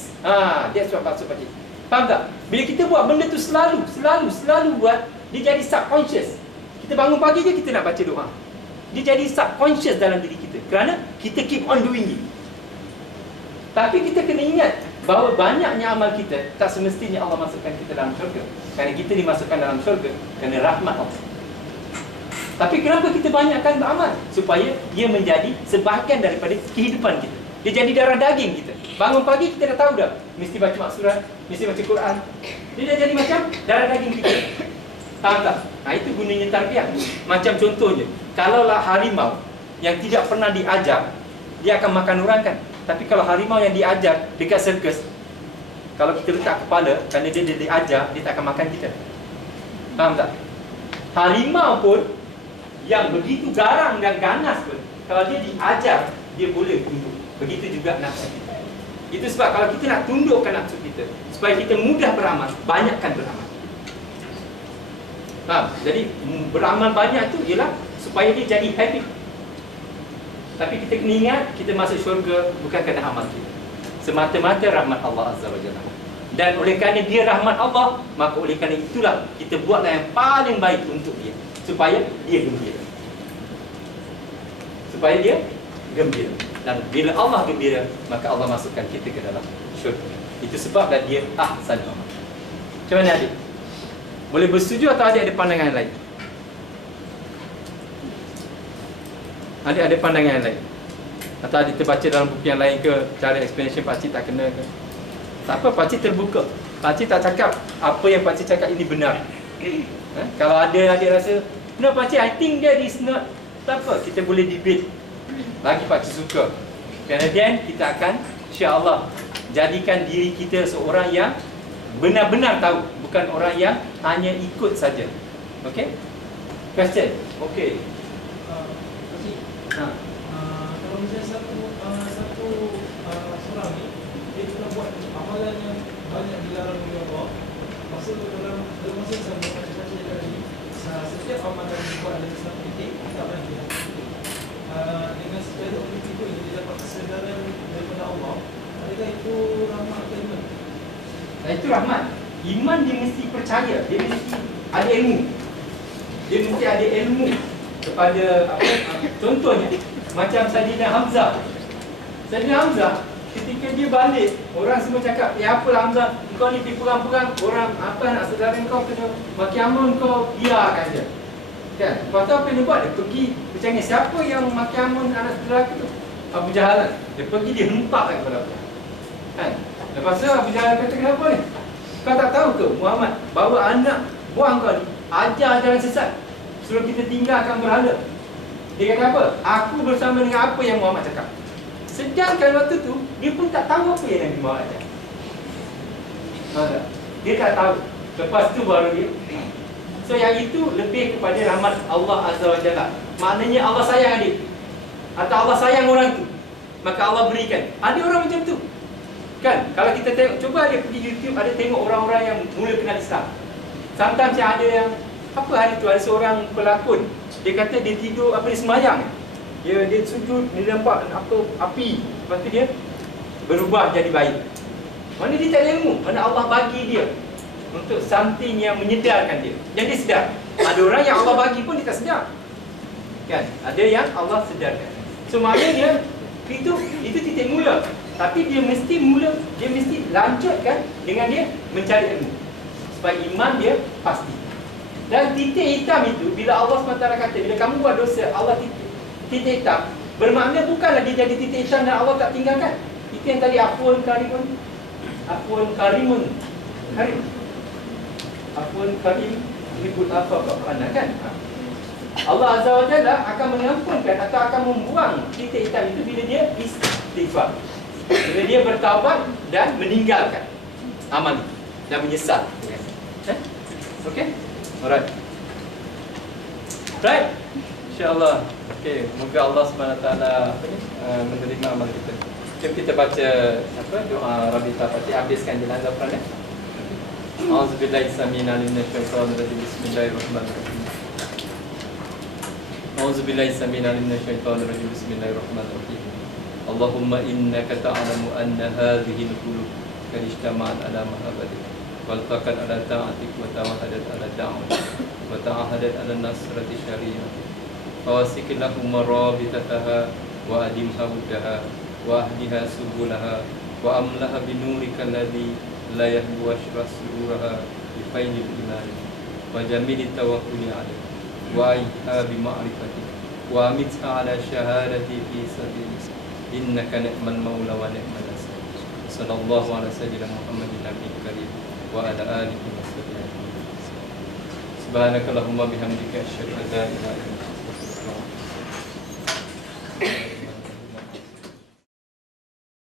That's what maksud pakcik. Faham tak? Bila kita buat benda tu selalu buat, dia jadi subconscious. Kita bangun pagi je kita nak baca doa. Dia jadi subconscious dalam diri kita, kerana kita keep on doing it. Tapi kita kena ingat bahawa banyaknya amal kita tak semestinya Allah masukkan kita dalam syurga. Kerana kita dimasukkan dalam syurga kerana rahmat Allah. Tapi kenapa kita banyakkan beramal? Supaya ia menjadi sebahagian daripada kehidupan kita. Dia jadi darah daging kita. Bangun pagi kita dah tahu dah, mesti baca maksurat, mesti baca Quran. Dia dah jadi macam darah daging kita. Faham tak? Itu gunanya tarbiyah. Macam contohnya, kalaulah harimau yang tidak pernah diajar, dia akan makan orang kan. Tapi kalau harimau yang diajar dekat sirkus, kalau kita letak kepala, kerana dia diajar, dia tak akan makan kita. Faham tak? Harimau pun yang begitu garang dan ganas pun, kalau dia diajar, dia boleh tunduk. Begitu juga nafsu kita. Itu sebab kalau kita nak tundukkan nafsu kita, supaya kita mudah beramal, banyakkan beramal. Faham? Jadi beramal banyak tu ialah supaya dia jadi habit. Tapi kita kena ingat, kita masuk syurga bukan kerana amal kita, semata-mata rahmat Allah Azza wa Jalla. Dan oleh kerana dia rahmat Allah, maka oleh kerana itulah kita buatlah yang paling baik untuk dia, supaya dia gembira. Supaya dia gembira. Dan bila Allah gembira, maka Allah masukkan kita ke dalam syurga. Itu sebablah dia ahsan amal. Macam mana adik? Boleh bersetuju atau adik ada pandangan lain? Adik ada pandangan yang lain? Atau adik terbaca dalam buku yang lain ke, cara explanation pakcik tak kena ke? Tak apa, pakcik terbuka. Pakcik tak cakap apa yang pakcik cakap ini benar. Kalau ada adik rasa, no pakcik, I think that is not, tak apa, kita boleh debate. Lagi pakcik suka. Kemudian kita akan insya-Allah jadikan diri kita seorang yang benar-benar tahu, bukan orang yang hanya ikut saja. Okey? Question? Okey. Kalau misalnya satu seorang ni dia telah buat amalan yang banyak dilarang oleh Allah, masa dalam masa yang sama macam saya tadi, setiap amalan yang dibuat dari satu titik tak bahagia. Dengan secara individu ini dia dapat kesedaran daripada Allah. Adakah itu rahmat atau iman? Itu rahmat. Iman dia mesti percaya, dia mesti ada ilmu. Dia mesti ada ilmu kepada apa? Contohnya macam Saidina Hamzah. Saidina Hamzah ketika dia balik, orang semua cakap, "Ya apalah Hamzah, kau ni pergi perang-perang, orang apa anak saudara kau kena maki amun, kau biarkan je." Kan? Lepas tu apa yang dia buat? Dia pergi bercakap, siapa yang maki amun anak saudara tu? Abu Jahal. Dia pergi dia hentakkan kepada Allah. Kan? Lepas tu Abu Jahal kata, "Kenapa ni? Kau tak tahu ke Muhammad bawa anak buang kau ni ajar ajaran sesat, suruh kita tinggalkan berhala." Dia kata apa? "Aku bersama dengan apa yang Muhammad cakap." Sedangkan waktu tu dia pun tak tahu apa yang Nabi Muhammad cakap. Maka dia tak tahu. Lepas tu baru dia. So yang itu lebih kepada rahmat Allah Azza wa Jalla. Maknanya Allah sayang adik, atau Allah sayang orang tu, maka Allah berikan. Ada orang macam tu. Kan? Kalau kita tengok, cuba ada pergi YouTube, ada tengok orang-orang yang mula kenal Islam. Sometimes yang ada yang apa hari tu ada seorang pelakon, dia kata dia tidur apa dia semayang. Dia sujud, dia nampak apa api. Lepas tu dia berubah jadi baik. Mana dia tak ada ilmu, mana Allah bagi dia untuk something yang menyedarkan dia. Jadi dia sedar. Ada orang yang Allah bagi pun dia tak sedar. Kan? Ada yang Allah sedarkan. So maknanya itu titik mula. Tapi dia mesti lanjutkan dengan dia mencari ilmu. Supaya iman dia pasti. Dan titik hitam itu, bila Allah SWT kata, bila kamu buat dosa, Allah titik hitam, bermakna bukanlah dia jadi titik hitam dan Allah tak tinggalkan. Itu yang tadi Afwan Karim. Ribut apa anda kan? Allah Azza wa Jalla akan mengampunkan atau akan membuang titik hitam itu bila dia istighfar, bila dia bertaubat dan meninggalkan amal itu dan menyesal. Okey? Alright. Right? InsyaAllah. Okey, moga Allah SWT menerima amal kita. Jom kita baca doa Rabita Fatih, habiskan jalan Zafran ya. A'udzubillahi samina minasyaitonir rajim. Bismillahirrahmanirrahim. A'udzubillahi samina minasyaitonir rajim. Bismillahirrahmanirrahim. Allahumma innaka ta'lamu anna hadhihi al-qulub qad ijtama'at ala mahabbatik waltaqat ala ta'atik wa tawahadat ala da'watik wa ta'ahadat ala nasrati syari'atik. Fawasik lahum marabitataha wa adimha wuddaha wa ahdiha subulaha wa amlaha binurika alladhi la yahdu washrah sururaha bifainil iman wa jamili tawakkuli alaih wa aiha bima'rifati wa amitha ala syahadati fi sabilik innaka ni'mal maula wa ni'mal nasir. Sallallahu ala sayyidina Muhammadin nabiyil karim wa ala alihi wa sahbihi. Subhanakallahumma bihamdika asyhadu an la ilaha illa anta astaghfiruka wa atubu ilaik.